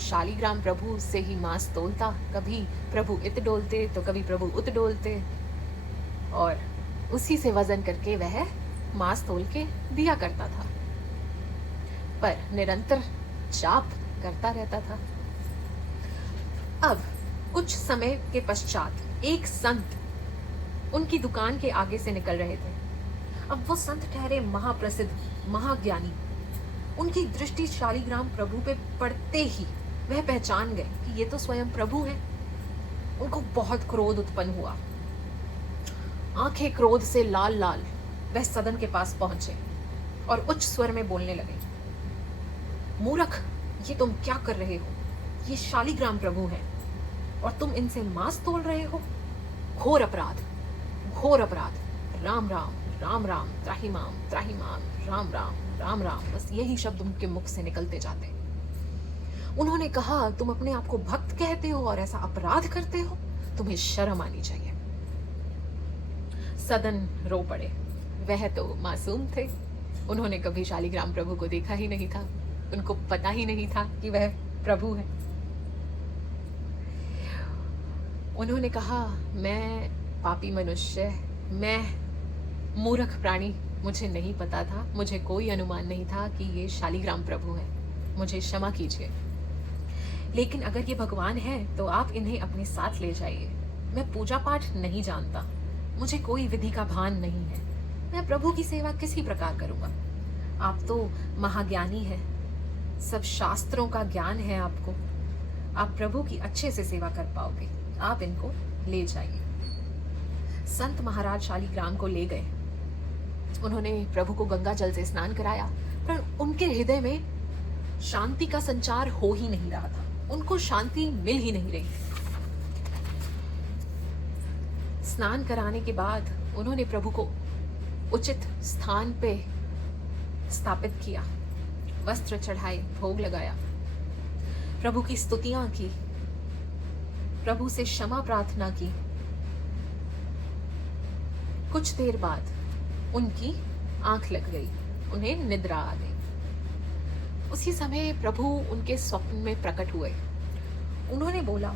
शालिग्राम प्रभु से ही मांस तोलता। कभी प्रभु इत डोलते तो कभी प्रभु उत डोलते, और उसी से वजन करके वह मांस तोल के दिया करता था। पर निरंतर जाप करता रहता था। अब कुछ समय के पश्चात एक संत उनकी दुकान के आगे से निकल रहे थे। अब वो संत ठहरे महाप्रसिद्ध महाज्ञानी। उनकी दृष्टि शालिग्राम प्रभु पे पड़ते ही वह पहचान गए कि ये तो स्वयं प्रभु हैं। उनको बहुत क्रोध उत्पन्न हुआ। आंखें क्रोध से लाल लाल वह सदन के पास पहुंचे और उच्च स्वर में बोलने लगे, मूर्ख, ये तुम क्या कर रहे हो? ये शालिग्राम प्रभु हैं और तुम इनसे मांस तोल रहे हो। घोर अपराध, घोर अपराध। राम राम राम राम, त्राहिमाम त्राहिमाम, राम राम राम राम। बस यही शब्द उनके मुख से निकलते जाते। उन्होंने कहा, तुम अपने आप को भक्त कहते हो और ऐसा अपराध करते हो? तुम्हें शर्म आनी चाहिए। सदन रो पड़े। वह तो मासूम थे, उन्होंने कभी शालिग्राम प्रभु को देखा ही नहीं था। उनको पता ही नहीं था कि वह प्रभु है। उन्होंने कहा, मैं पापी मनुष्य, मैं मूर्ख प्राणी, मुझे नहीं पता था, मुझे कोई अनुमान नहीं था कि ये शालिग्राम प्रभु हैं, मुझे क्षमा कीजिए। लेकिन अगर ये भगवान हैं तो आप इन्हें अपने साथ ले जाइए। मैं पूजा पाठ नहीं जानता, मुझे कोई विधि का भान नहीं है, मैं प्रभु की सेवा किसी प्रकार करूंगा। आप तो महाज्ञानी हैं, सब शास्त्रों का ज्ञान है आपको, आप प्रभु की अच्छे से सेवा कर पाओगे, आप इनको ले जाइए। संत महाराज शालिग्राम को ले गए। उन्होंने प्रभु को गंगा जल से स्नान कराया, पर उनके हृदय में शांति का संचार हो ही नहीं रहा था। उनको शांति मिल ही नहीं रही। स्नान कराने के बाद उन्होंने प्रभु को उचित स्थान पे स्थापित किया, वस्त्र चढ़ाए, भोग लगाया, प्रभु की स्तुतियां की, प्रभु से क्षमा प्रार्थना की। कुछ देर बाद उनकी आंख लग गई, उन्हें निद्रा आ गई। उसी समय प्रभु उनके स्वप्न में प्रकट हुए। उन्होंने बोला,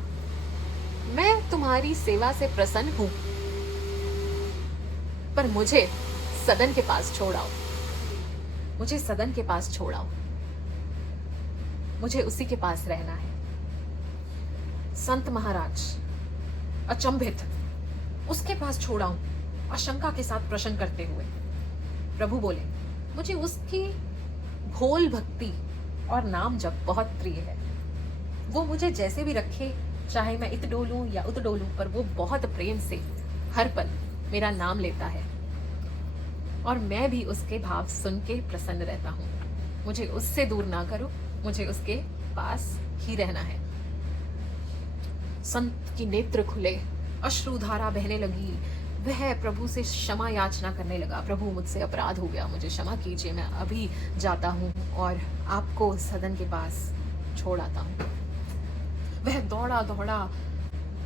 मैं तुम्हारी सेवा से प्रसन्न हूं, पर मुझे सदन के पास छोड़ाओ, मुझे सदन के पास छोड़ाओ, मुझे उसी के पास रहना है। संत महाराज अचंभित, उसके पास छोड़ाऊं? आशंका के साथ प्रश्न करते हुए। प्रभु बोले, मुझे उसकी भोल भक्ति और नाम जप बहुत प्रिय है। वो मुझे जैसे भी रखे, चाहे मैं इत डोलूं या उत डोलूं, पर वो बहुत प्रेम से हर पल मेरा नाम लेता है और मैं भी उसके भाव सुन के प्रसन्न रहता हूँ। मुझे उससे दूर ना करो, मुझे उसके पास ही रहना है। संत की नेत्र खुले, अश्रुधारा बहने लगी। वह प्रभु से क्षमा याचना करने लगा। प्रभु, मुझसे अपराध हो गया, मुझे क्षमा कीजिए, मैं अभी जाता हूँ और आपको सदन के पास छोड़ आता हूँ। वह दौड़ा दौड़ा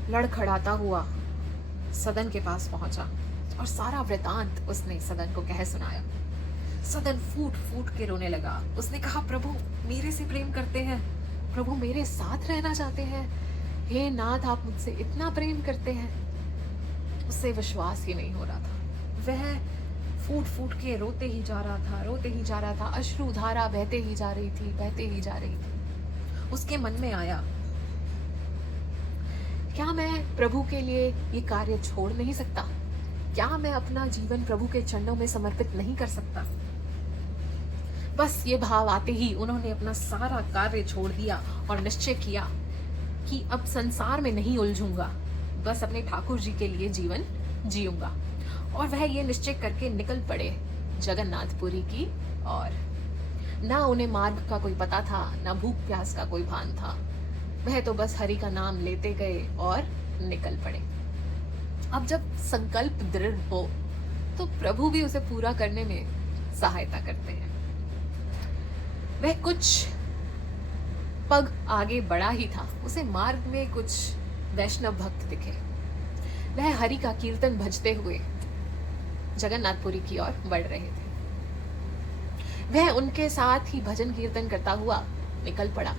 लड़खड़ाता हुआ सदन के पास पहुंचा और सारा वृतांत उसने सदन को कह सुनाया। सदन फूट फूट के रोने लगा। उसने कहा, प्रभु मेरे से प्रेम करते हैं, प्रभु मेरे साथ रहना चाहते हैं, हे नाथ आप मुझसे इतना प्रेम करते हैं। उससे विश्वास ही नहीं हो रहा था। वह फूट फूट के रोते ही जा रहा था, रोते ही जा रहा था। अश्रुधारा बहते ही जा रही थी, बहते ही जा रही थी। उसके मन में आया, क्या मैं प्रभु के लिए ये कार्य छोड़ नहीं सकता? क्या मैं अपना जीवन प्रभु के चरणों में समर्पित नहीं कर सकता? बस ये भाव आते ही उन्होंने अपना सारा कार्य छोड़ दिया और निश्चय किया कि अब संसार में नहीं उलझूंगा, बस अपने ठाकुर जी के लिए जीवन जीऊंगा। और वह ये निश्चय करके निकल पड़े जगन्नाथपुरी की और ना उन्हें मार्ग का कोई पता था, ना भूख प्यास का कोई भान था। वह तो बस हरि का नाम लेते गए और निकल पड़े। अब जब संकल्प दृढ़ हो तो प्रभु भी उसे पूरा करने में सहायता करते हैं। वह कुछ पग आगे बढ़ा ही था, उसे मार्ग में कुछ वैष्णव भक्त दिखे। वह हरि का कीर्तन भजते हुए जगन्नाथपुरी की ओर बढ़ रहे थे। वह उनके साथ ही भजन कीर्तन करता हुआ निकल पड़ा।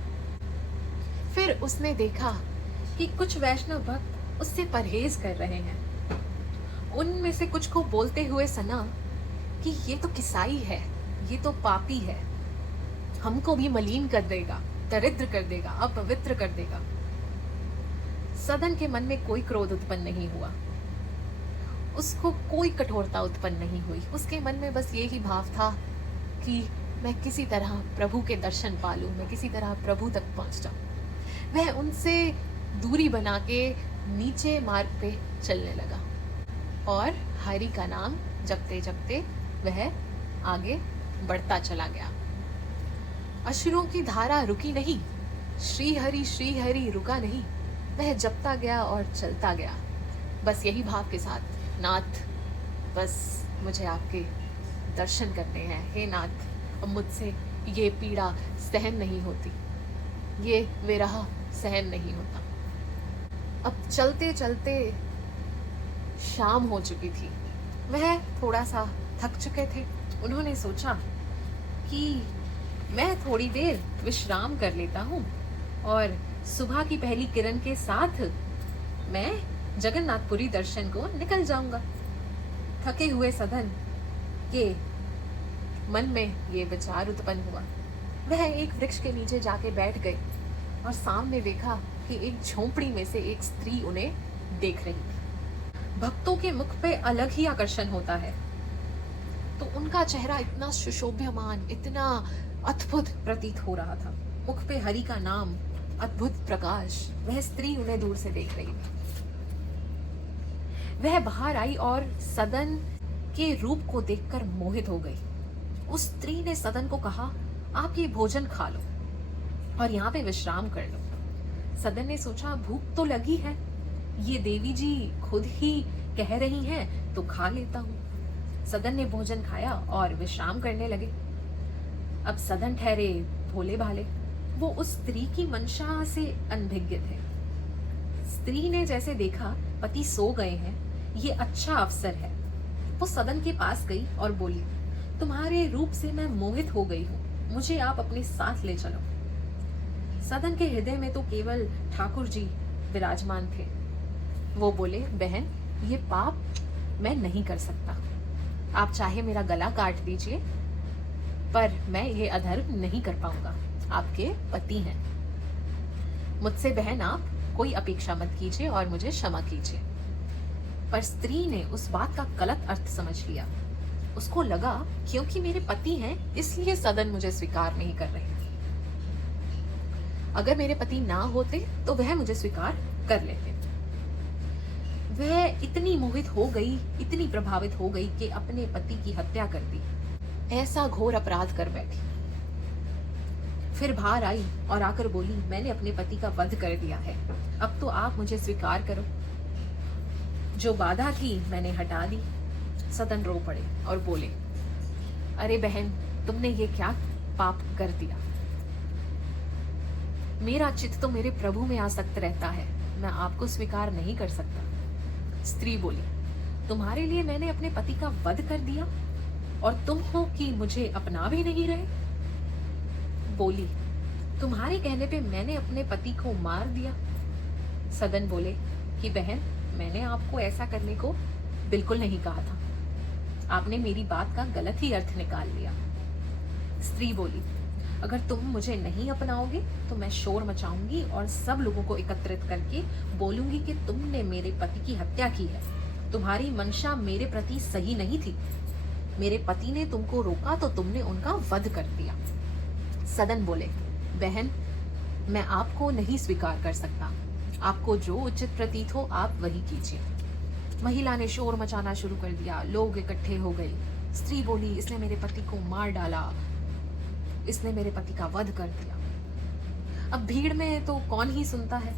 फिर उसने देखा कि कुछ वैष्णव भक्त उससे परहेज कर रहे हैं। उनमें से कुछ को बोलते हुए सुना कि ये तो किसाई है, ये तो पापी है, हमको भी मलिन कर देगा, दरिद्र कर देगा, अपवित्र कर देगा। सदन के मन में कोई क्रोध उत्पन्न नहीं हुआ, उसको कोई कठोरता उत्पन्न नहीं हुई। उसके मन में बस ये ही भाव था कि मैं किसी तरह प्रभु के दर्शन पा लूं, मैं किसी तरह प्रभु तक पहुंच जाऊं। वह उनसे दूरी बना के नीचे मार्ग पे चलने लगा और हरि का नाम जपते जपते वह आगे बढ़ता चला गया। अश्रुओं की धारा रुकी नहीं, श्री हरि रुका नहीं। वह जपता गया और चलता गया, बस यही भाव के साथ, नाथ बस मुझे आपके दर्शन करने हैं, हे नाथ अब मुझसे ये पीड़ा सहन नहीं होती, ये विरह सहन नहीं होता। अब चलते चलते शाम हो चुकी थी। वह थोड़ा सा थक चुके थे। उन्होंने सोचा कि मैं थोड़ी देर विश्राम कर लेता हूँ और सुबह की पहली किरण के साथ मैं जगन्नाथपुरी दर्शन को निकल जाऊंगा। थके हुए सदन के मन में ये विचार उत्पन्न हुआ। वह एक वृक्ष के नीचे जाके बैठ गई और सामने देखा कि एक झोंपड़ी में से एक स्त्री उन्हें देख रही थी। भक्तों के मुख पे अलग ही आकर्षण होता है, तो उनका चेहरा इतना सुशोभ्यमान, इतना अद्भुत प्रतीत हो रहा था। मुख पे हरि का नाम, अद्भुत प्रकाश। वह स्त्री उन्हें दूर से देख रही थी। वह बाहर आई और सदन के रूप को देखकर मोहित हो गई। उस स्त्री ने सदन को कहा, आप ये भोजन खा लो और यहाँ पे विश्राम कर लो। सदन ने सोचा, भूख तो लगी है, ये देवी जी खुद ही कह रही हैं तो खा लेता हूँ। सदन ने भोजन खाया और विश्राम करने लगे। अब सदन ठहरे भोले भाले, वो उस स्त्री की मंशा से अनभिज्ञ थे। स्त्री ने जैसे देखा पति सो गए हैं, ये अच्छा अवसर है। वो सदन के पास गई और बोली, तुम्हारे रूप से मैं मोहित हो गई हूँ, मुझे आप अपने साथ ले चलो। सदन के हृदय में तो केवल ठाकुर जी विराजमान थे। वो बोले, बहन ये पाप मैं नहीं कर सकता, आप चाहे मेरा गला काट दीजिए, पर मैं ये अधर्म नहीं कर पाऊंगा। आपके पति हैं, मुझसे बहन आप कोई अपेक्षा मत कीजिए और मुझे क्षमा कीजिए। पर स्त्री ने उस बात का गलत अर्थ समझ लिया। उसको लगा क्योंकि मेरे पति हैं इसलिए सदन मुझे स्वीकार नहीं कर रहे। अगर मेरे पति ना होते तो वह मुझे स्वीकार कर लेते। वह इतनी मोहित हो गई, इतनी प्रभावित हो गई कि अपने पति की हत्या कर दी। ऐसा घोर अपराध कर बैठी। फिर बाहर आई और आकर बोली, मैंने अपने पति का वध कर दिया है, अब तो आप मुझे स्वीकार करो। जो बाधा थी मैंने हटा दी। सदन रो पड़े और बोले, अरे बहन, तुमने ये क्या पाप कर दिया? मेरा चित्त तो मेरे प्रभु में आसक्त रहता है, मैं आपको स्वीकार नहीं कर सकता। स्त्री बोली, तुम्हारे लिए मैंने अपने पति का वध कर दिया और तुम हो कि मुझे अपना भी नहीं रहे। बोली, तुम्हारे कहने पे मैंने अपने पति को मार दिया। सदन बोले कि बहन, मैंने आपको ऐसा करने को बिल्कुल नहीं कहा था, आपने मेरी बात का गलत ही अर्थ निकाल लिया। स्त्री बोली, अगर तुम मुझे नहीं अपनाओगे तो मैं शोर मचाऊंगी और सब लोगों को एकत्रित करके बोलूंगी कि तुमने मेरे पति की हत्या की है। तुम्हारी मंशा मेरे प्रति सही नहीं थी। मेरे पति ने तुमको रोका तो तुमने उनका वध कर दिया। सदन बोले, बहन, मैं आपको नहीं स्वीकार कर सकता, आपको जो उचित प्रतीत हो आप वही कीजिए। महिला ने शोर मचाना शुरू कर दिया। लोग इकट्ठे हो गए। स्त्री बोली, इसने मेरे पति को मार डाला, इसने मेरे पति का वध कर दिया। अब भीड़ में तो कौन ही सुनता है,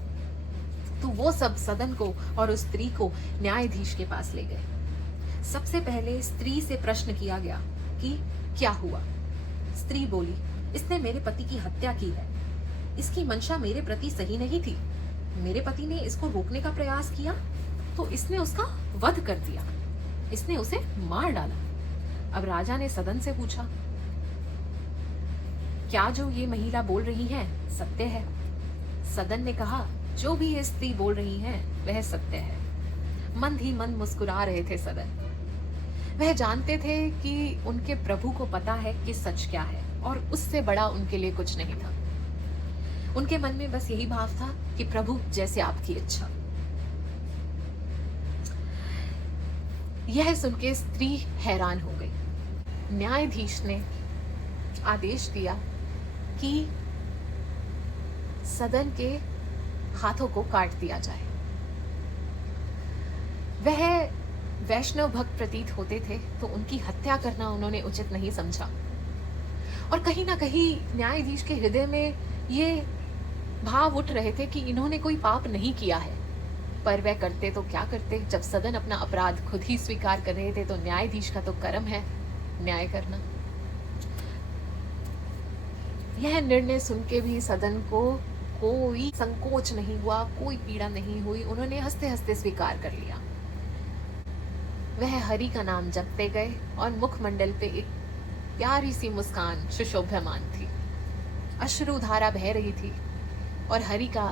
तो वो सब सदन को और उस स्त्री को न्यायाधीश के पास ले गए। सबसे पहले स्त्री से प्रश्न किया गया कि क्या हुआ। स्त्री बोली, इसने मेरे पति की हत्या की है, इसकी मंशा मेरे प्रति सही नहीं थी। मेरे पति ने इसको रोकने का प्रयास किया तो इसने उसका वध कर दिया, इसने उसे मार डाला। अब राजा ने सदन से पूछा, क्या जो ये महिला बोल रही है सत्य है? सदन ने कहा, जो भी ये स्त्री बोल रही है वह सत्य है। मंद ही मंद मुस्कुरा रहे थे सदन। वह जानते थे कि उनके प्रभु को पता है कि सच क्या है और उससे बड़ा उनके लिए कुछ नहीं था। उनके मन में बस यही भाव था कि प्रभु जैसे आपकी इच्छा। यह सुन के स्त्री हैरान हो गई। न्यायाधीश ने आदेश दिया कि सदन के हाथों को काट दिया जाए। वह वैष्णव भक्त प्रतीत होते थे तो उनकी हत्या करना उन्होंने उचित नहीं समझा और कहीं ना कहीं न्यायाधीश के हृदय में ये भाव उठ रहे थे कि इन्होंने कोई पाप नहीं किया है, पर वह करते तो क्या करते। जब सदन अपना अपराध खुद ही स्वीकार कर रहे थे तो न्यायाधीश का तो कर्म है न्याय करना। यह निर्णय सुन के भी सदन को कोई संकोच नहीं हुआ, कोई पीड़ा नहीं हुई। उन्होंने हंसते हंसते स्वीकार कर लिया। वह हरि का नाम जपते गए और मुखमंडल पे एक प्यारी सी मुस्कान सुशोभ्यमान थी। अश्रुधारा बह रही थी और हरि का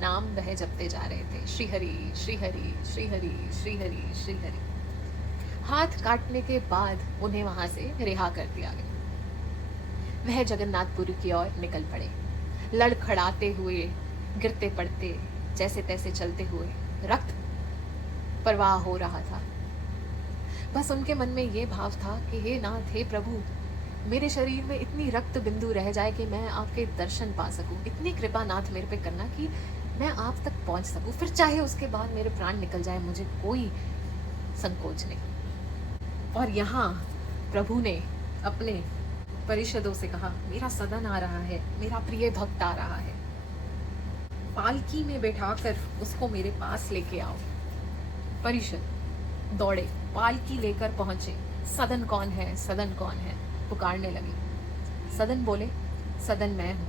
नाम वह जपते जा रहे थे, श्री हरि श्री हरि श्री हरि श्री हरि श्री हरि। हाथ काटने के बाद उन्हें वहां से रिहा कर दिया गया। वह जगन्नाथपुरी की ओर निकल पड़े, लड़खड़ाते हुए, गिरते पड़ते, जैसे तैसे चलते हुए। रक्त प्रवाह हो रहा था। बस उनके मन में ये भाव था कि हे नाथ, हे प्रभु, मेरे शरीर में इतनी रक्त बिंदु रह जाए कि मैं आपके दर्शन पा सकूं। इतनी कृपा नाथ मेरे पे करना कि मैं आप तक पहुंच सकूं, फिर चाहे उसके बाद मेरे प्राण निकल जाए, मुझे कोई संकोच नहीं। और यहाँ प्रभु ने अपने परिषदों से कहा, मेरा सदन आ रहा है, मेरा प्रिय भक्त आ रहा है, पालकी में बैठाकर उसको मेरे पास लेके आओ। परिषद दौड़े, पालकी लेकर पहुंचे। सदन कौन है, सदन कौन है, पुकारने लगी। सदन बोले, सदन मैं हूं।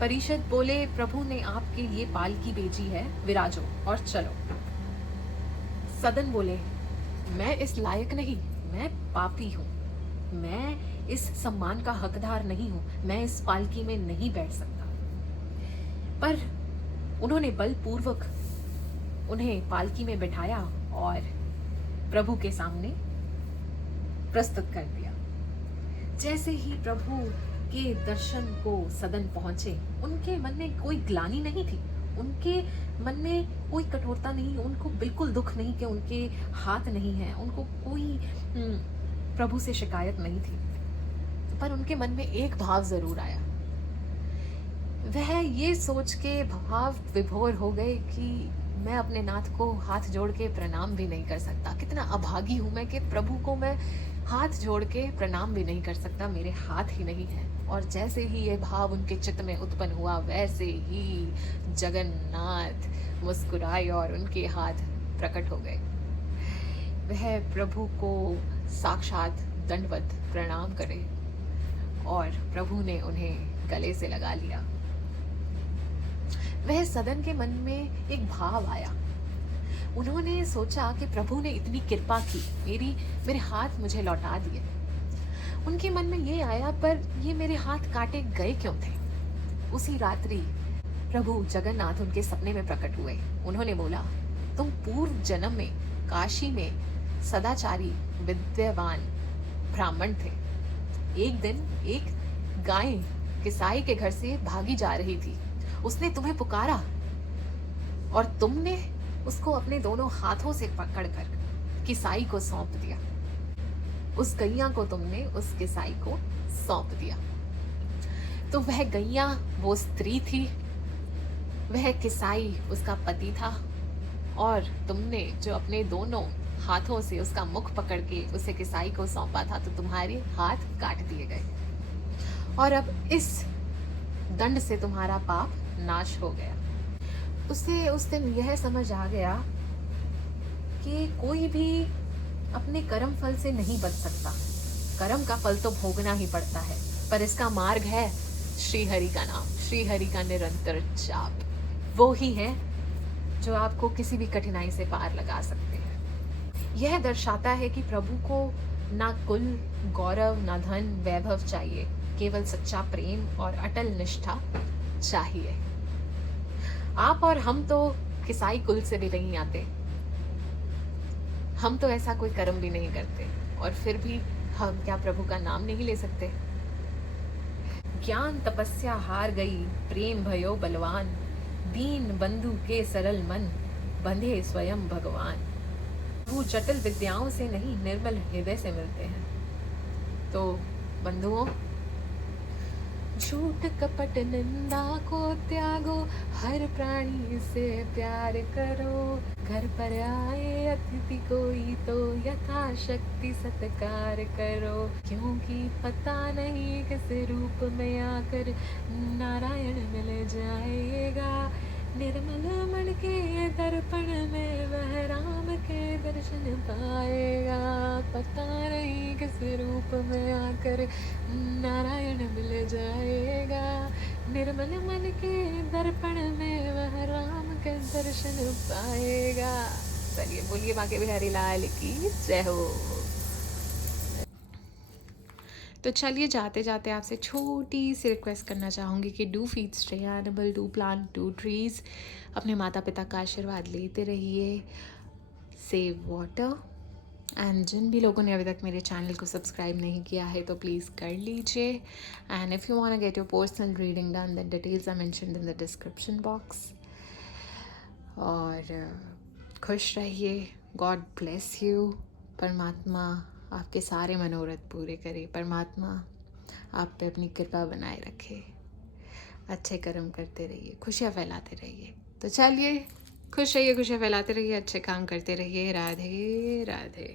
परिषद बोले, प्रभु ने आपके लिए पालकी भेजी है, विराजो और चलो। सदन बोले, मैं इस लायक नहीं, मैं पापी हूं, मैं इस सम्मान का हकदार नहीं हूं, मैं इस पालकी में नहीं बैठ सकता। पर उन्होंने बलपूर्वक उन्हें पालकी में बिठाया और प्रभु के सामने प्रस्तुत कर दिया। जैसे ही प्रभु के दर्शन को सदन पहुंचे, उनके मन में कोई ग्लानि नहीं थी, उनके मन में कोई कठोरता नहीं, उनको बिल्कुल दुख नहीं कि उनके हाथ नहीं हैं, उनको कोई प्रभु से शिकायत नहीं थी। पर उनके मन में एक भाव ज़रूर आया। वह ये सोच के भाव विभोर हो गए कि मैं अपने नाथ को हाथ जोड़ के प्रणाम भी नहीं कर सकता। कितना अभागी हूँ मैं कि प्रभु को मैं हाथ जोड़ के प्रणाम भी नहीं कर सकता, मेरे हाथ ही नहीं है। और जैसे ही ये भाव उनके चित्त में उत्पन्न हुआ, वैसे ही जगन्नाथ मुस्कुराए और उनके हाथ प्रकट हो गए। वह प्रभु को साक्षात दंडवत प्रणाम करे और प्रभु ने उन्हें गले से लगा लिया। वह सदन के मन में एक भाव आया। उन्होंने सोचा कि प्रभु ने इतनी कृपा की, मेरे हाथ मुझे लौटा दिए। उनके मन में ये आया, पर ये मेरे हाथ काटे गए क्यों थे? उसी रात्रि प्रभु जगन्नाथ उनके सपने में प्रकट हुए। उन्होंने बोला, तुम पूर्व जन्म में काशी में सदाचारी विद्यावान ब्राह्मण थे। एक दिन एक गाय किसाई के घर से भागी जा रही थी। उसने तुम्हें पुकारा और तुमने उसको अपने दोनों हाथों से पकड़कर किसाई को सौंप दिया। उस गैया को तुमने उस किसाई को सौंप दिया। तो वह गैया वो स्त्री थी, वह किसाई उसका पति था, और तुमने जो अपने दोनों हाथों से उसका मुख पकड़ के उसे किसाई को सौंपा था, तो तुम्हारे हाथ काट दिए गए और अब इस दंड से तुम्हारा पाप नाश हो गया। उसे उस दिन यह समझ आ गया कि कोई भी अपने कर्म फल से नहीं बच सकता। कर्म का फल तो भोगना ही पड़ता है, पर इसका मार्ग है श्री हरि का नाम, श्री हरि का निरंतर जाप। वो ही है जो आपको किसी भी कठिनाई से पार लगा सकते हैं। यह दर्शाता है कि प्रभु को ना कुल, गौरव, ना धन, वैभव चाहिए, केवल सच्चा प्रेम और अटल निष्ठा चाहिए। आप और हम तो किसाई कुल से भी नहीं आते, हम तो ऐसा कोई कर्म भी नहीं करते, और फिर भी हम क्या प्रभु का नाम नहीं ले सकते? ज्ञान तपस्या हार गई, प्रेम भयो बलवान, दीन बंधु के सरल मन, बंधे स्वयं भगवान। वो जटिल विद्याओं से नहीं, निर्मल हृदय से मिलते हैं। तो बंधुओं, झूठ कपट निंदा को त्यागो, हर प्राणी से प्यार करो। घर पर आए अतिथि कोई तो यथाशक्ति सत्कार करो, क्योंकि पता नहीं किस रूप में आकर नारायण मिल जाएगा। निर्मल मन के दर्पण में वह राम के दर्शन पाएगा। पता नहीं किस रूप में आकर नारायण मिल जाएगा। निर्मल मन के दर्पण में वह राम के दर्शन पाएगा। चलिए बोलिए बांके बिहारी लाल की जय हो। तो चलिए जाते जाते आपसे छोटी सी रिक्वेस्ट करना चाहूँगी कि do feed stay animal, do plant 2 trees. अपने माता पिता का आशीर्वाद लेते रहिए, सेव वाटर। एंड जिन भी लोगों ने अभी तक मेरे चैनल को सब्सक्राइब नहीं किया है तो प्लीज़ कर लीजिए। And if you want to get your personal reading done, the details are mentioned in the description box. और खुश रहिए, गॉड ब्लेस यू। परमात्मा आपके सारे मनोरथ पूरे करे, परमात्मा आप पे अपनी कृपा बनाए रखे। अच्छे कर्म करते रहिए, खुशियाँ फैलाते रहिए। तो चलिए खुश रहिए, खुशियाँ फैलाते रहिए, अच्छे काम करते रहिए। राधे राधे।